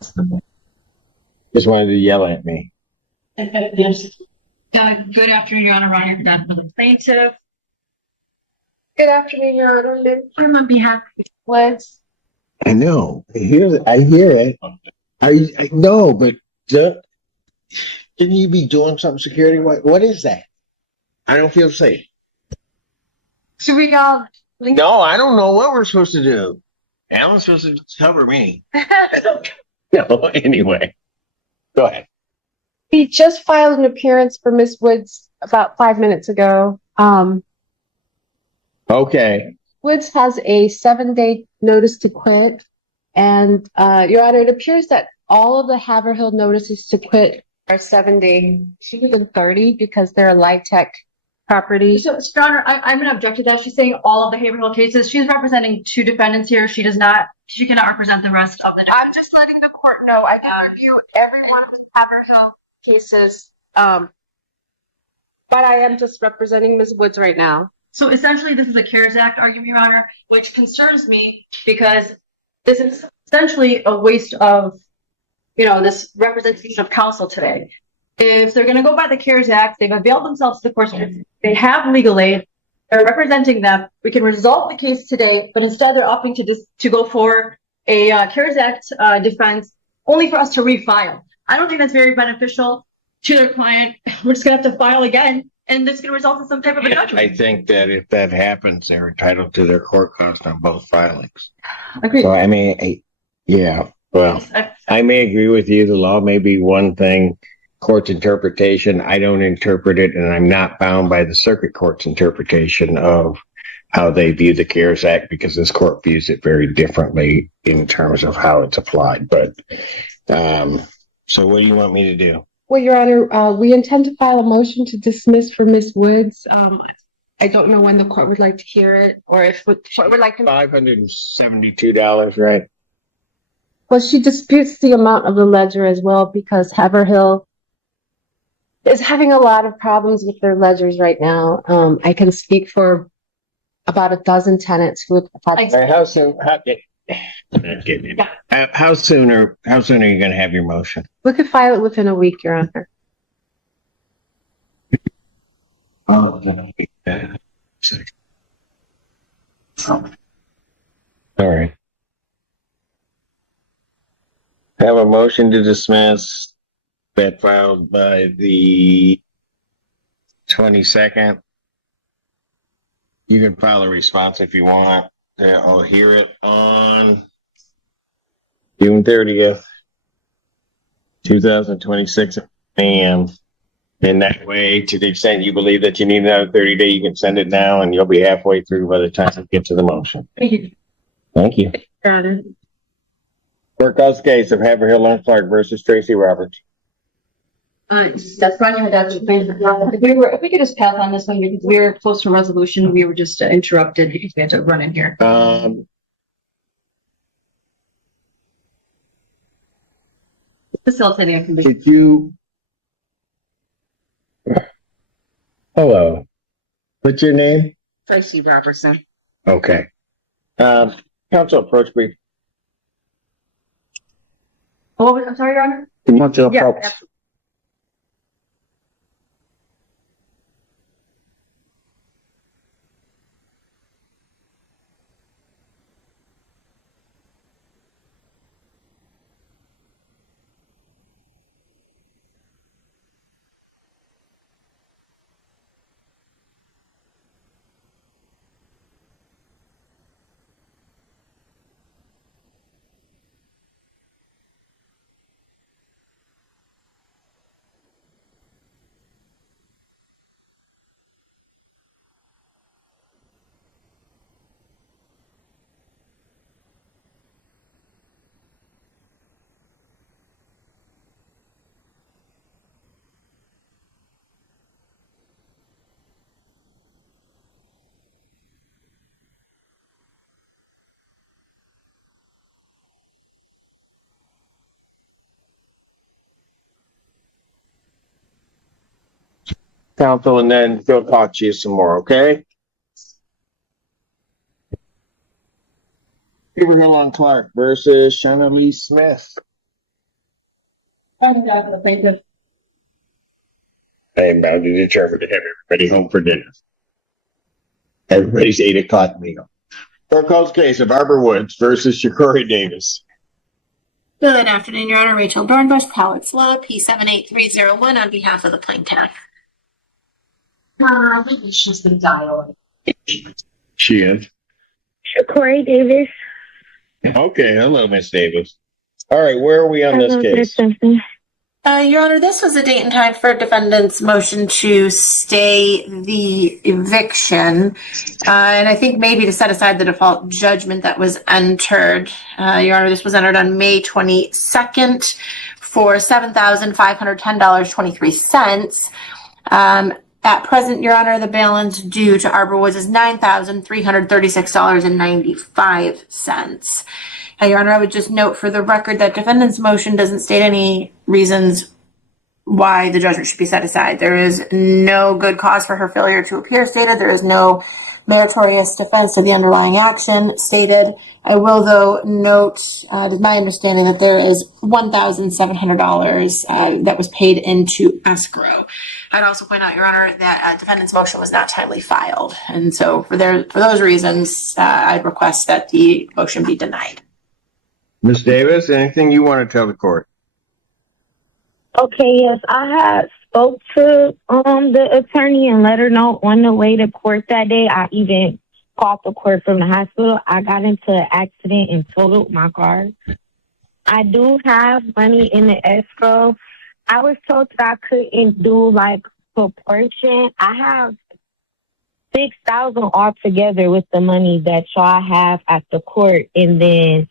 Just wanted to yell at me. Good afternoon, Your Honor. Ronnie Hurtado for the plaintiff. Good afternoon, Your Honor. I'm on behalf of Woods. I know. I hear it. I know, but shouldn't you be doing something security? What is that? I don't feel safe. Should we all link? No, I don't know what we're supposed to do. Alan's supposed to just cover me. No, anyway. Go ahead. We just filed an appearance for Miss Woods about 5 minutes ago. Okay. Woods has a 7-day notice to quit. And, Your Honor, it appears that all of the Haverhill notices to quit are 7 days, even 30, because they're a light tech property. So, Your Honor, I'm going to object to that. She's saying all of the Haverhill cases. She's representing 2 defendants here. She cannot represent the rest of the defendants. I'm just letting the court know. I did review every one of the Haverhill cases. But I am just representing Ms. Woods right now. So essentially, this is a CARES Act argument, Your Honor, which concerns me because this is essentially a waste of, this representation of counsel today. if they're gonna go by the CARES Act, they've availed themselves to the court, they have legal aid, they're representing them, we can resolve the case today, but instead they're opting to go for a CARES Act defense, only for us to refile. I don't think that's very beneficial to their client. We're just gonna have to file again, and it's gonna result in some type of a judgment. I think that if that happens, they're entitled to their court costs on both filings. Agreed. So, I mean, yeah, well, I may agree with you. The law may be one thing, court's interpretation. I don't interpret it, and I'm not bound by the circuit court's interpretation of how they view the CARES Act, because this court views it very differently in terms of how it's applied. But, so what do you want me to do? Well, Your Honor, we intend to file a motion to dismiss for Ms. Woods. I don't know when the court would like to hear it, or if the court would like to. $572, right? Well, she disputes the amount of the ledger as well, because Haverhill is having a lot of problems with their ledgers right now. I can speak for about a dozen tenants who have had. How soon? How soon are you going to have your motion? We could file it within a week, Your Honor. All right. Have a motion to dismiss that filed by the 22nd. You can file a response if you want. I'll hear it on June 30th, 2026 a.m. And that way, to the extent you believe that you need another 30 days, you can send it now, and you'll be halfway through by the time you get to the motion. Thank you. Thank you. Your Honor. Courthouse case of Haverhill and Clark versus Tracy Roberts. That's fine. If we could just pass on this one because we were close to resolution. We were just interrupted because we had to run in here. Facilitating a conviction. Did you? Hello. What's your name? Tracy Robertson. Okay. Counsel, approach me. Oh, I'm sorry, Your Honor. Can you approach? Yeah, absolutely. Counsel, and then he'll talk to you some more, okay? Haverhill and Clark versus Shanna Lee Smith. I am bound to determine to have everybody home for dinner. Everybody's 8 o'clock meal. Court calls case of Arbor Woods versus Shakori Davis. Good afternoon, Your Honor. Rachel Dornbush, Powlett's Law, P78301 on behalf of the plaintiff. I think it's just the dial. She is. Corey Davis. Okay, hello, Miss Davis. All right, where are we on this case? Your Honor, this was a date and time for defendant's motion to stay the eviction, and I think maybe to set aside the default judgment that was entered. Your Honor, this was entered on May 22nd for $7,510.23. At present, Your Honor, the balance due to Arbor Woods is $9,336.95. Your Honor, I would just note for the record that defendant's motion doesn't state any reasons why the judgment should be set aside. There is no good cause for her failure to appear stated. There is no meritorious defense of the underlying action stated. I will, though, note, it is my understanding that there is $1,700 that was paid into escrow. I'd also point out, Your Honor, that defendant's motion was not timely filed. And so for those reasons, I'd request that the motion be denied. Ms. Davis, anything you want to tell the court? Okay, yes, I had spoke to the attorney and let her know on the way to court that day. I even called the court from the hospital. I got into an accident and totaled my car. I do have money in the escrow. I was told that I couldn't do like proportion. I have $6,000 altogether with the money that y'all have at the court, and then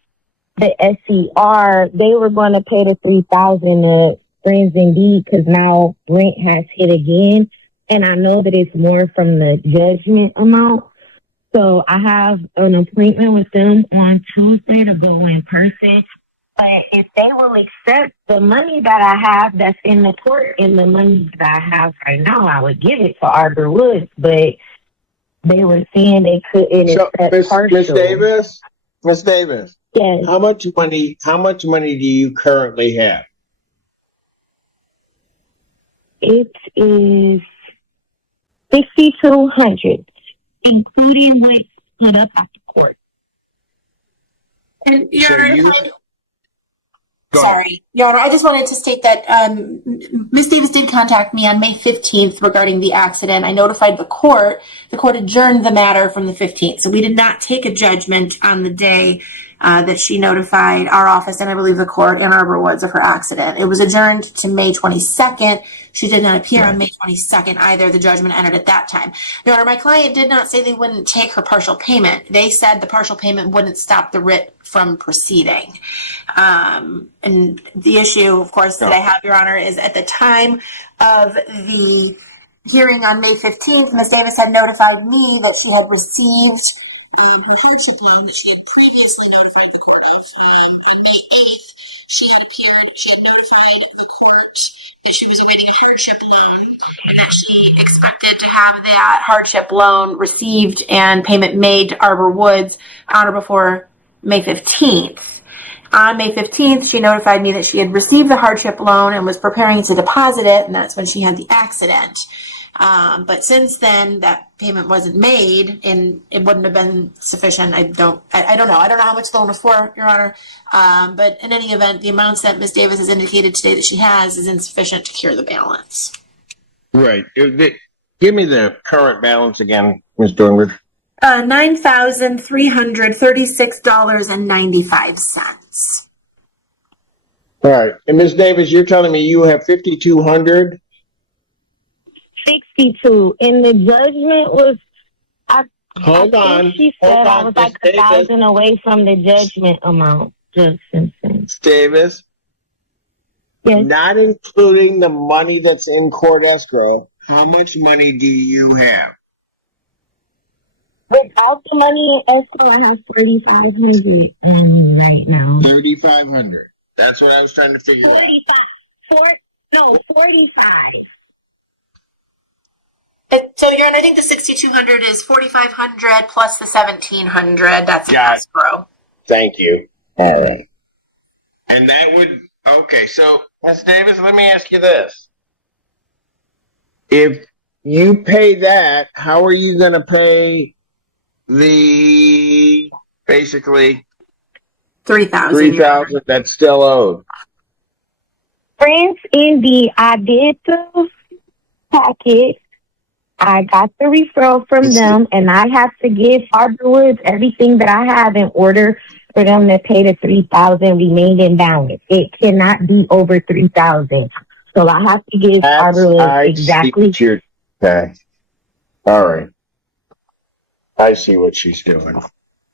the SCR, they were going to pay the $3,000 Friends Indeed, because now rent has hit again, and I know that it's more from the judgment amount. So I have an appointment with them on Tuesday to go in person. But if they will accept the money that I have that's in the court and the money that I have right now, I would give it to Arbor Woods. But they were saying they couldn't accept partial. Miss Davis. Yes. How much money do you currently have? It is $6,200, including what's put up at the court. And Your Honor, sorry, Your Honor, I just wanted to state that Ms. Davis did contact me on May 15th regarding the accident. I notified the court. The court adjourned the matter from the 15th. So we did not take a judgment on the day that she notified our office and I believe the court in Arbor Woods of her accident. It was adjourned to May 22nd. She did not appear on May 22nd either. The judgment entered at that time. Your Honor, my client did not say they wouldn't take her partial payment. They said the partial payment wouldn't stop the writ from proceeding. And the issue, of course, that I have, Your Honor, is at the time of the hearing on May 15th, Ms. Davis had notified me that she had received her hardship loan that she had previously notified the court of. On May 8th, she had notified the court that she was awaiting a hardship loan and that she expected to have that hardship loan received and payment made to Arbor Woods on or before May 15th. On May 15th, she notified me that she had received the hardship loan and was preparing to deposit it, and that's when she had the accident. But since then, that payment wasn't made, and it wouldn't have been sufficient. I don't know. I don't know how much the loan was for, Your Honor. But in any event, the amounts that Ms. Davis has indicated today that she has is insufficient to cure the balance. Right. Give me the current balance again, Ms. Dornberg. $9,336.95. All right. And Ms. Davis, you're telling me you have $5,200? 62, and the judgment was. Hold on. She said I was like $1,000 away from the judgment amount. Davis. Yes. Not including the money that's in court escrow. How much money do you have? Without the money in escrow, I have $4,500 right now. $3,500. That's what I was trying to figure out. 45. So, Your Honor, I think the $6,200 is $4,500 plus the $1,700. That's an escrow. Thank you. All right. And that would, okay, so, Ms. Davis, let me ask you this. If you pay that, how are you going to pay the, basically, $3,000 that's still owed? Friends Indeed, I did the packet. I got the referral from them, and I have to give Arbor Woods everything that I have in order for them to pay the $3,000 remaining balance. It cannot be over $3,000, so I have to give Arbor Woods exactly. Okay. All right. I see what she's doing.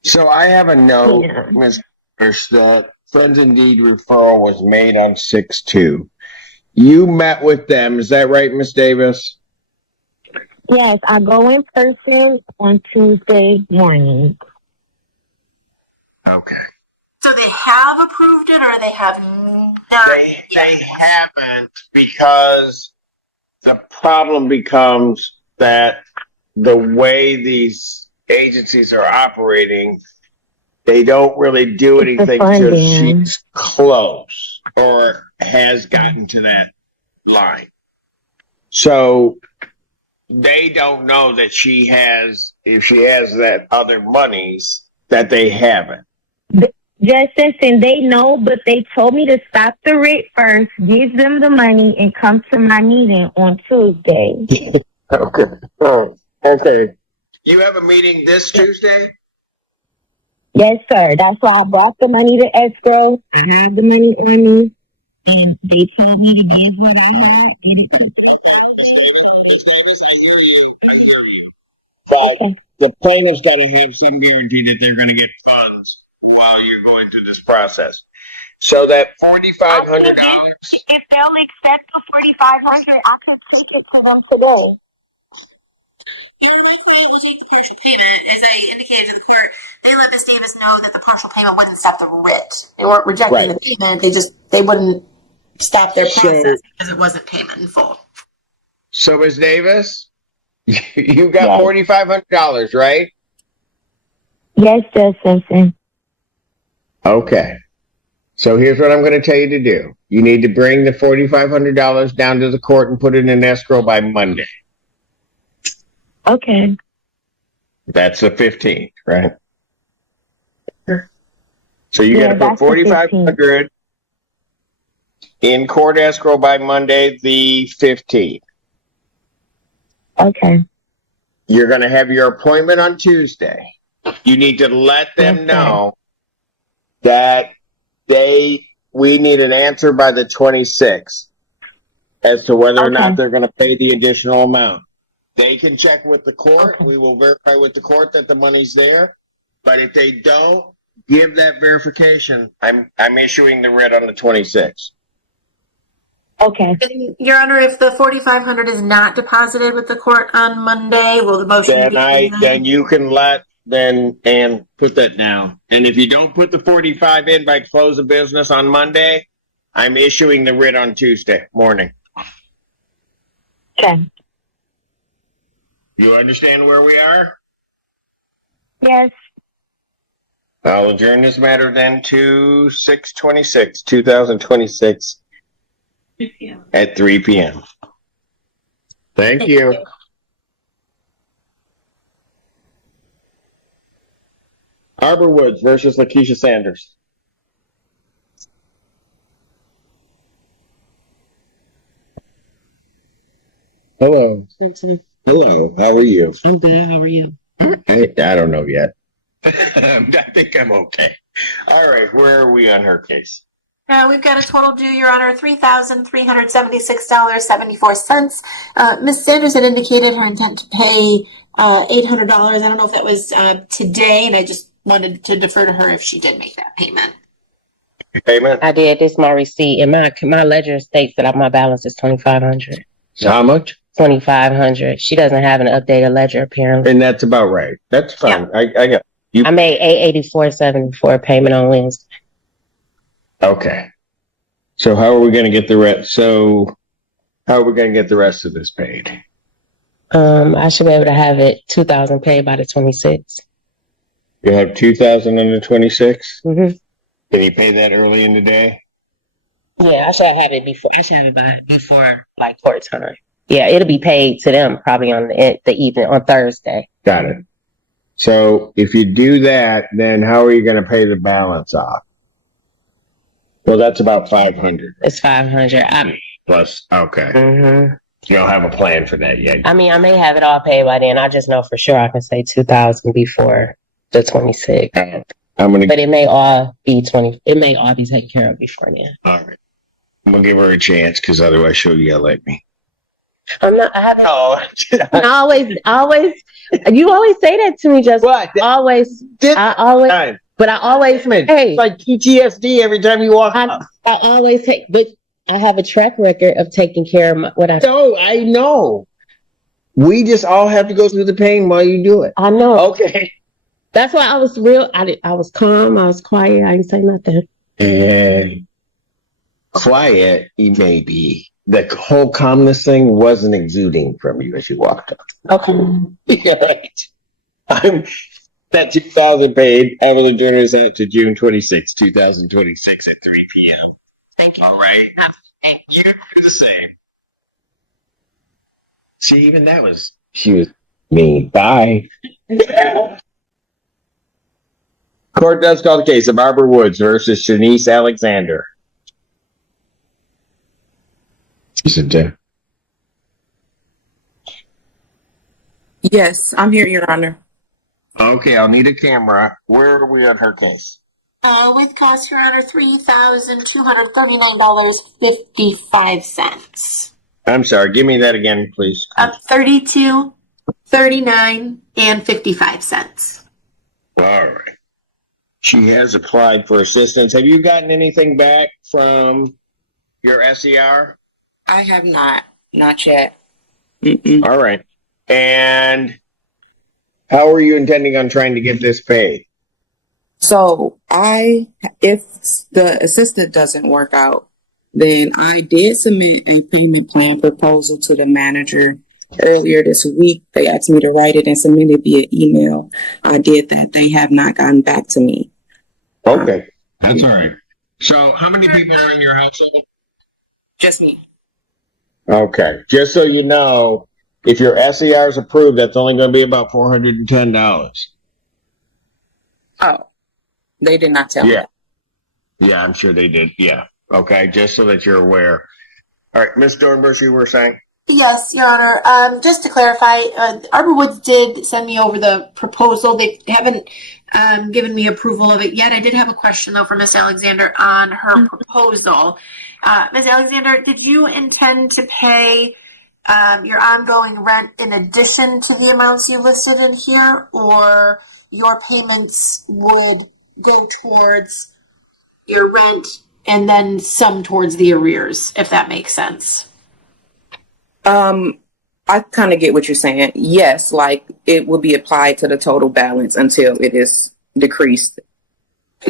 So I have a note, Ms. The Friends Indeed referral was made on 6/2. You met with them, is that right, Ms. Davis? Yes, I go in person on Tuesday morning. Okay. So they have approved it, or they have not? They haven't, because the problem becomes that the way these agencies are operating, they don't really do It's the anything till funding. she's close or has gotten to that line. So they don't know that if she has that other monies, that they haven't. Justice, and they know, but they told me to stop the writ first, give them the money, and come to my meeting on Tuesday. Okay. Oh, okay. You have a meeting this Tuesday? Yes, sir. That's why I brought the money to escrow. I have the money on me, and they told me to give what I had. But the plaintiff's got to have some guarantee that they're going to get funds while you're going through this process. So that $4,500. If they'll accept the $4,500, I could take it to them today. My client will take the partial payment. As I indicated to the court, they let Ms. Davis know that the partial payment wouldn't stop the writ. They weren't rejecting the payment. They wouldn't stop their process because it wasn't payment in full. So Ms. Davis, you got $4,500, right? Yes, Judge Simpson. Okay. So here's what I'm going to tell you to do. You need to bring the $4,500 down to the court and put it in escrow by Monday. Okay. That's the 15th, right? So you got to put $4,500 in court escrow by Monday, the 15th. Okay. You're going to have your appointment on Tuesday. You need to let them know that we need an answer by the 26th as to whether or not they're going to pay the additional amount. They can check with the court. We will verify with the court that the money's there. But if they don't give that verification, I'm issuing the writ on the 26th. Okay. And, Your Honor, if the $4,500 is not deposited with the court on Monday, will the motion Then you can and put that down. And if you don't put the 45 in by close of business on Monday, I'm issuing the writ on Tuesday morning. Okay. You understand where we are? Yes. I'll adjourn this matter then to 6/26/2026 at 3 p.m. Thank you. Arbor Woods versus Lakeisha Sanders. Hello. Hello. How are you? I'm good. How are you? I don't know yet. I think I'm okay. All right. Where are we on her case? We've got a total due, Your Honor, $3,376.74. Ms. Sanders had indicated her intent to pay $800. I don't know if that was today, and I just wanted to defer to her if she did make that payment. Payment? I did. This is my receipt, and my ledger states that my balance is $2,500. So how much? $2,500. She doesn't have an updated ledger apparently, and that's about right. That's fine. Yeah. I got you. I made $884.74 payment on Wednesday. Okay. So how are we going to get the rest? So how are we going to get the rest of this paid? I should be able to have it $2,000 paid by the 26th. You have $2,000 on the 26th? Mm-hmm. Can you pay that early in the day? Yeah, I should have it before. I should have it before like court time. Yeah, it'll be paid to them probably on the evening on Thursday. Got it. So if you do that, then how are you going to pay the balance off? Well, that's about $500. It's $500. Plus, okay. Mm-hmm. You don't have a plan for that yet. I mean, I may have it all paid by then. I just know for sure I can say $2,000 before the 26th. But it may all be It may all be taken care of before then. All right. I'm gonna give her a chance because otherwise she'll yell at me. I'm not. I always. You always say that to me, just what? Always. I always. Time. But I always. Hey, it's like PTSD every time you walk up. I always take. But I have a track record of taking care of what I. No, I know. We just all have to go through the pain while you do it. I know. Okay. That's why I was real. I was calm. I was quiet. I didn't say nothing. And quiet, you may be. The whole calmness thing wasn't exuding from you as you walked up. Okay. Yeah, right. That 2,000 paid. I will adjourn this out to June 26, 2026 at 3 p.m. Thank you. All right. You do the same. See, even that was, she was mean. Bye. Court does call the case of Barbara Woods versus Shanice Alexander. Sit there. Yes, I'm here, Your Honor. Okay, I'll need a camera. Where are we on her case? With cost, Your Honor, $3,239.55. I'm sorry. Give me that again, please. $32, $39, and 55 cents. All right. She has applied for assistance. Have you gotten anything back from your SER? I have not yet. All right. And how are you intending on trying to get this paid? So if the assistant doesn't work out, then I did submit a payment plan proposal to the manager earlier this week. They asked me to write it and submit it via email. I did that. They have not gotten back to me. Okay. That's all right. So how many people are in your household? Just me. Okay. Just so you know, if your SER is approved, that's only going to be about $410. Oh, they did not tell me. Yeah, I'm sure they did. Yeah. Okay. Just so that you're aware. All right. Ms. Dornbush, you were saying? Yes, Your Honor. Just to clarify, Arbor Woods did send me over the proposal. They haven't given me approval of it yet. I did have a question, though, for Ms. Alexander on her proposal. Ms. Alexander, did you intend to pay your ongoing rent in addition to the amounts you listed in here, or your payments would go towards your rent and then some towards the arrears, if that makes sense? I kind of get what you're saying. Yes, like it will be applied to the total balance until it is decreased.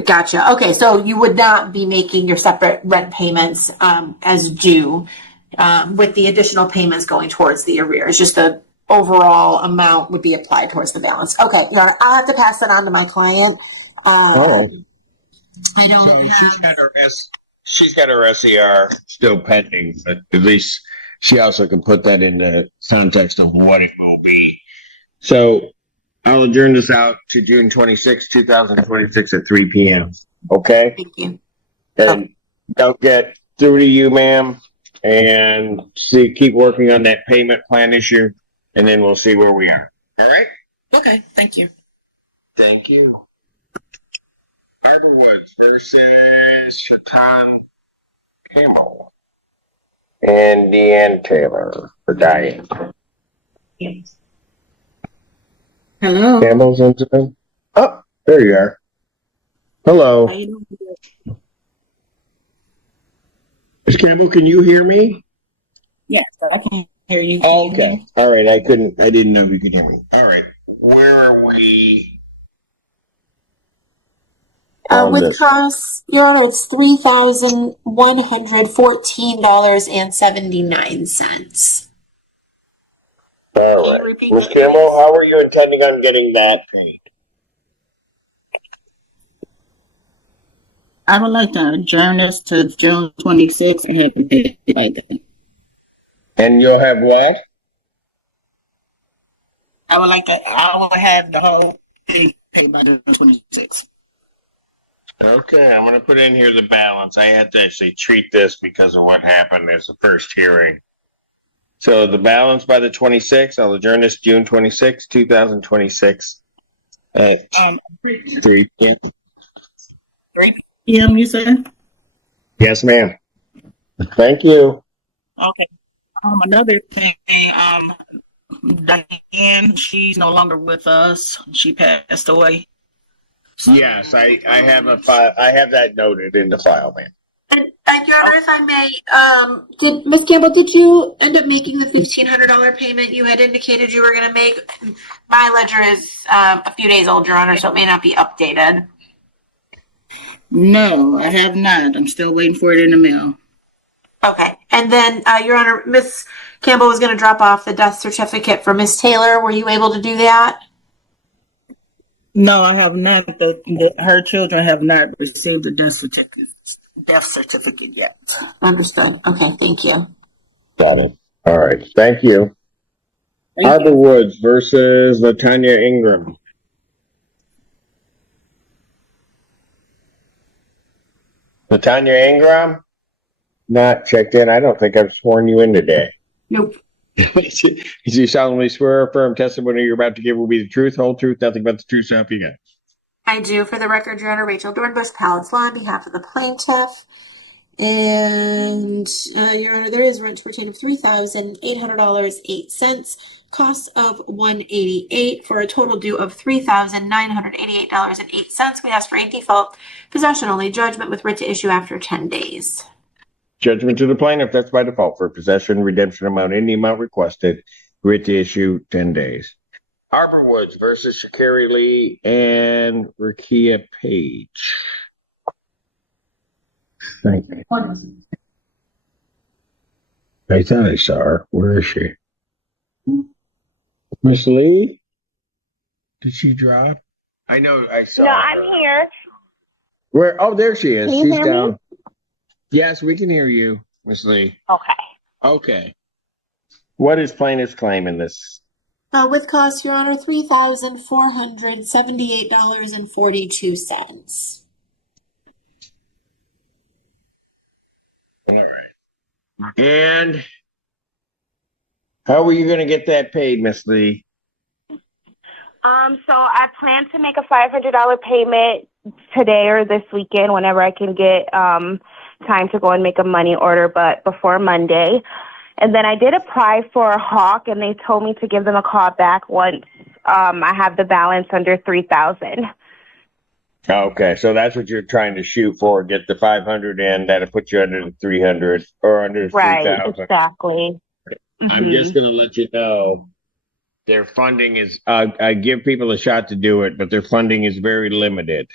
Gotcha. Okay, so you would not be making your separate rent payments as due with the additional payments going towards the arrears. Just the overall amount would be applied towards the balance. Okay, Your Honor, I'll have to pass that on to my client. I don't have... She's got her SER still pending, but at least she also can put that in the context of what it will be. So I'll adjourn this out to June 26, 2026 at 3 p.m. Okay? Thank you. And don't get through to you, ma'am, and keep working on that payment plan issue, and then we'll see where we are. All right? Okay, thank you. Thank you. Arbor Woods versus Shatan Campbell and Deanne Taylor for Diane. Yes. Hello. Campbell's in today? Oh, there you are. Hello. How you doing? Ms. Campbell, can you hear me? Yes, I can hear you. Oh, okay. All right. I didn't know if you could hear me. All right. Where are we? With costs, Your Honor, it's $3,114.79. All right. Ms. Campbell, how are you intending on getting that paid? I would like to adjourn this to June 26th and have it paid by then. And you'll have what? I will have the whole thing paid by June 26th. Okay, I'm going to put in here the balance. I had to actually treat this because of what happened as the first hearing. So the balance by the 26th, I'll adjourn this June 26, 2026 at 3 p.m. 3 p.m. you said? Yes, ma'am. Thank you. Okay. Another thing, Diane, she's no longer with us. She passed away. Yes, I have a file. I have that noted in the file, ma'am. And Your Honor, if I may, Ms. Campbell, did you end up making the $1,500 payment you had indicated you were going to make? My ledger is a few days old, Your Honor, so it may not be updated. No, I have not. I'm still waiting for it in the mail. Okay. And then, Your Honor, Ms. Campbell was going to drop off the death certificate for Ms. Taylor. Were you able to do that? No, I have not. Her children have not received the death certificate yet. Understood. Okay, thank you. Got it. All right. Thank you. Thank Arbor you. Woods versus Latanya Ingram. Latanya Ingram? Not checked in. I don't think I've sworn you in today. Nope. You solemnly swear or affirm testimony you're about to give will be the truth, whole truth, nothing but the truth, so help you God. I do. For the record, Your Honor, Rachel Dornbush, Palad's Law, on behalf of the plaintiff. And Your Honor, there is rent to retain of $3,800.08, costs of $188 for a total due of $3,988.08. We ask for a default possession only judgment with writ to issue after 10 days. Judgment to the plaintiff, that's by default for possession, redemption amount, any amount requested, writ to issue 10 days. Arbor Woods versus Shakari Lee and Rakia Page. Thank you. I thought I saw her. Where is she? Miss Lee? Did she drop? I know I saw her. I'm here. Where? Oh, there she is. Can you She's hear me? down. Yes, we can hear you, Miss Lee. Okay. Okay. What is plaintiff's claim in this? With costs, Your Honor, $3,478.42. All right. And how are you going to get that paid, Miss Lee? So I plan to make a $500 payment today or this weekend, whenever I can get time to go and make a money order, but before Monday. And then I did apply for a Hawk, and they told me to give them a call back once I have the balance under $3,000. Okay, so that's what you're trying to shoot for. Get the 500 in. That'll put you under the 300 or under the Right, 3,000. exactly. I'm just going to let you know their funding is, I give people a shot to do it, but their funding is very limited.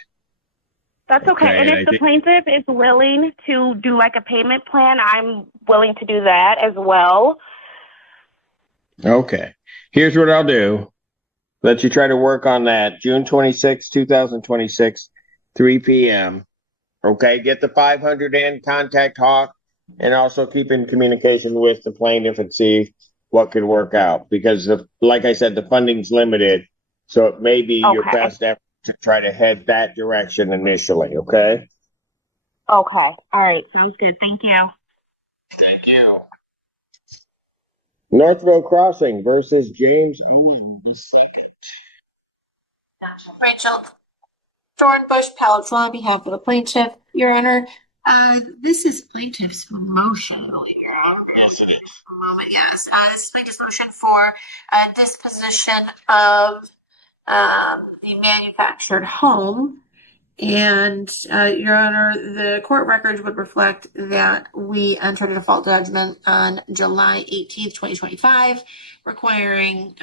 That's okay. Okay, And and if I the think- plaintiff is willing to do like a payment plan, I'm willing to do that as well. Okay, here's what I'll do. Let you try to work on that. June 26, 2026, 3 p.m. Okay, get the 500 in, contact Hawk, and also keep in communication with the plaintiff and see what could work out. Because, like I said, the funding's limited, so it may be your Okay. best effort to try to head that direction initially, okay? Okay. All right. Sounds good. Thank you. Thank you. Northville Crossing versus James Owen II. Rachel Dornbush, Palad's Law, on behalf of the plaintiff. Your Honor, this is plaintiff's motion, I believe, Your Honor. Yes, it is. Moment, yes. This is plaintiff's motion for disposition of the manufactured home. And, Your Honor, the court records would reflect that we entered a default judgment on July 18th, 2025, requiring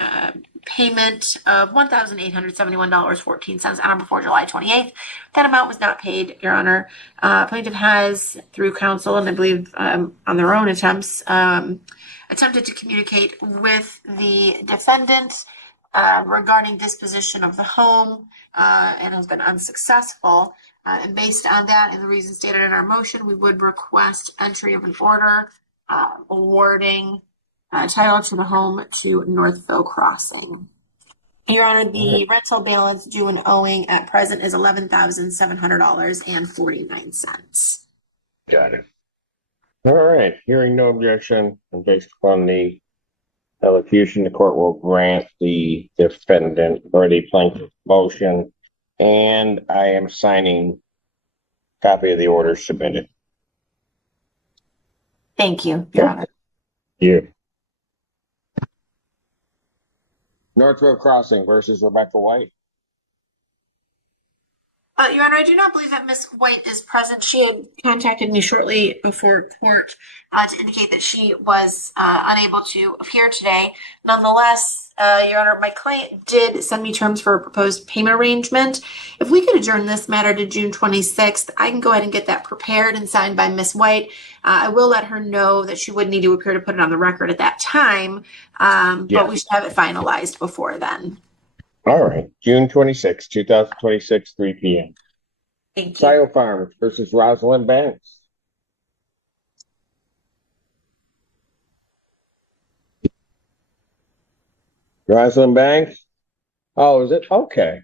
payment of $1,871.14 on or before July 28th. That amount was not paid, Your Honor. Plaintiff has, through counsel, and I believe on their own attempts, attempted to communicate with the defendant regarding disposition of the home and has been unsuccessful. And based on that and the reasons stated in our motion, we would request entry of an order awarding title to the home to Northville Crossing. Your Honor, the rental balance due and owing at present is $11,700.49. Got it. All right. Hearing no objection, and based upon the elocution, the court will grant the defendant or the plaintiff motion, and I am signing copy of the order submitted. Thank you, Your Honor. You. Northville Crossing versus Rebecca White. Your Honor, I do not believe that Ms. White is present. She had contacted me shortly before court to indicate that she was unable to appear today. Nonetheless, Your Honor, my client did send me terms for a proposed payment arrangement. If we could adjourn this matter to June 26th, I can go ahead and get that prepared and signed by Ms. White. I will let her know that she would need to appear to put it on the record at that time, but we should have it finalized before then. All right, June 26, 2026, 3 p.m. Thank you. Bio Farms versus Rosalind Banks. Rosalind Banks? Oh, is it? Okay.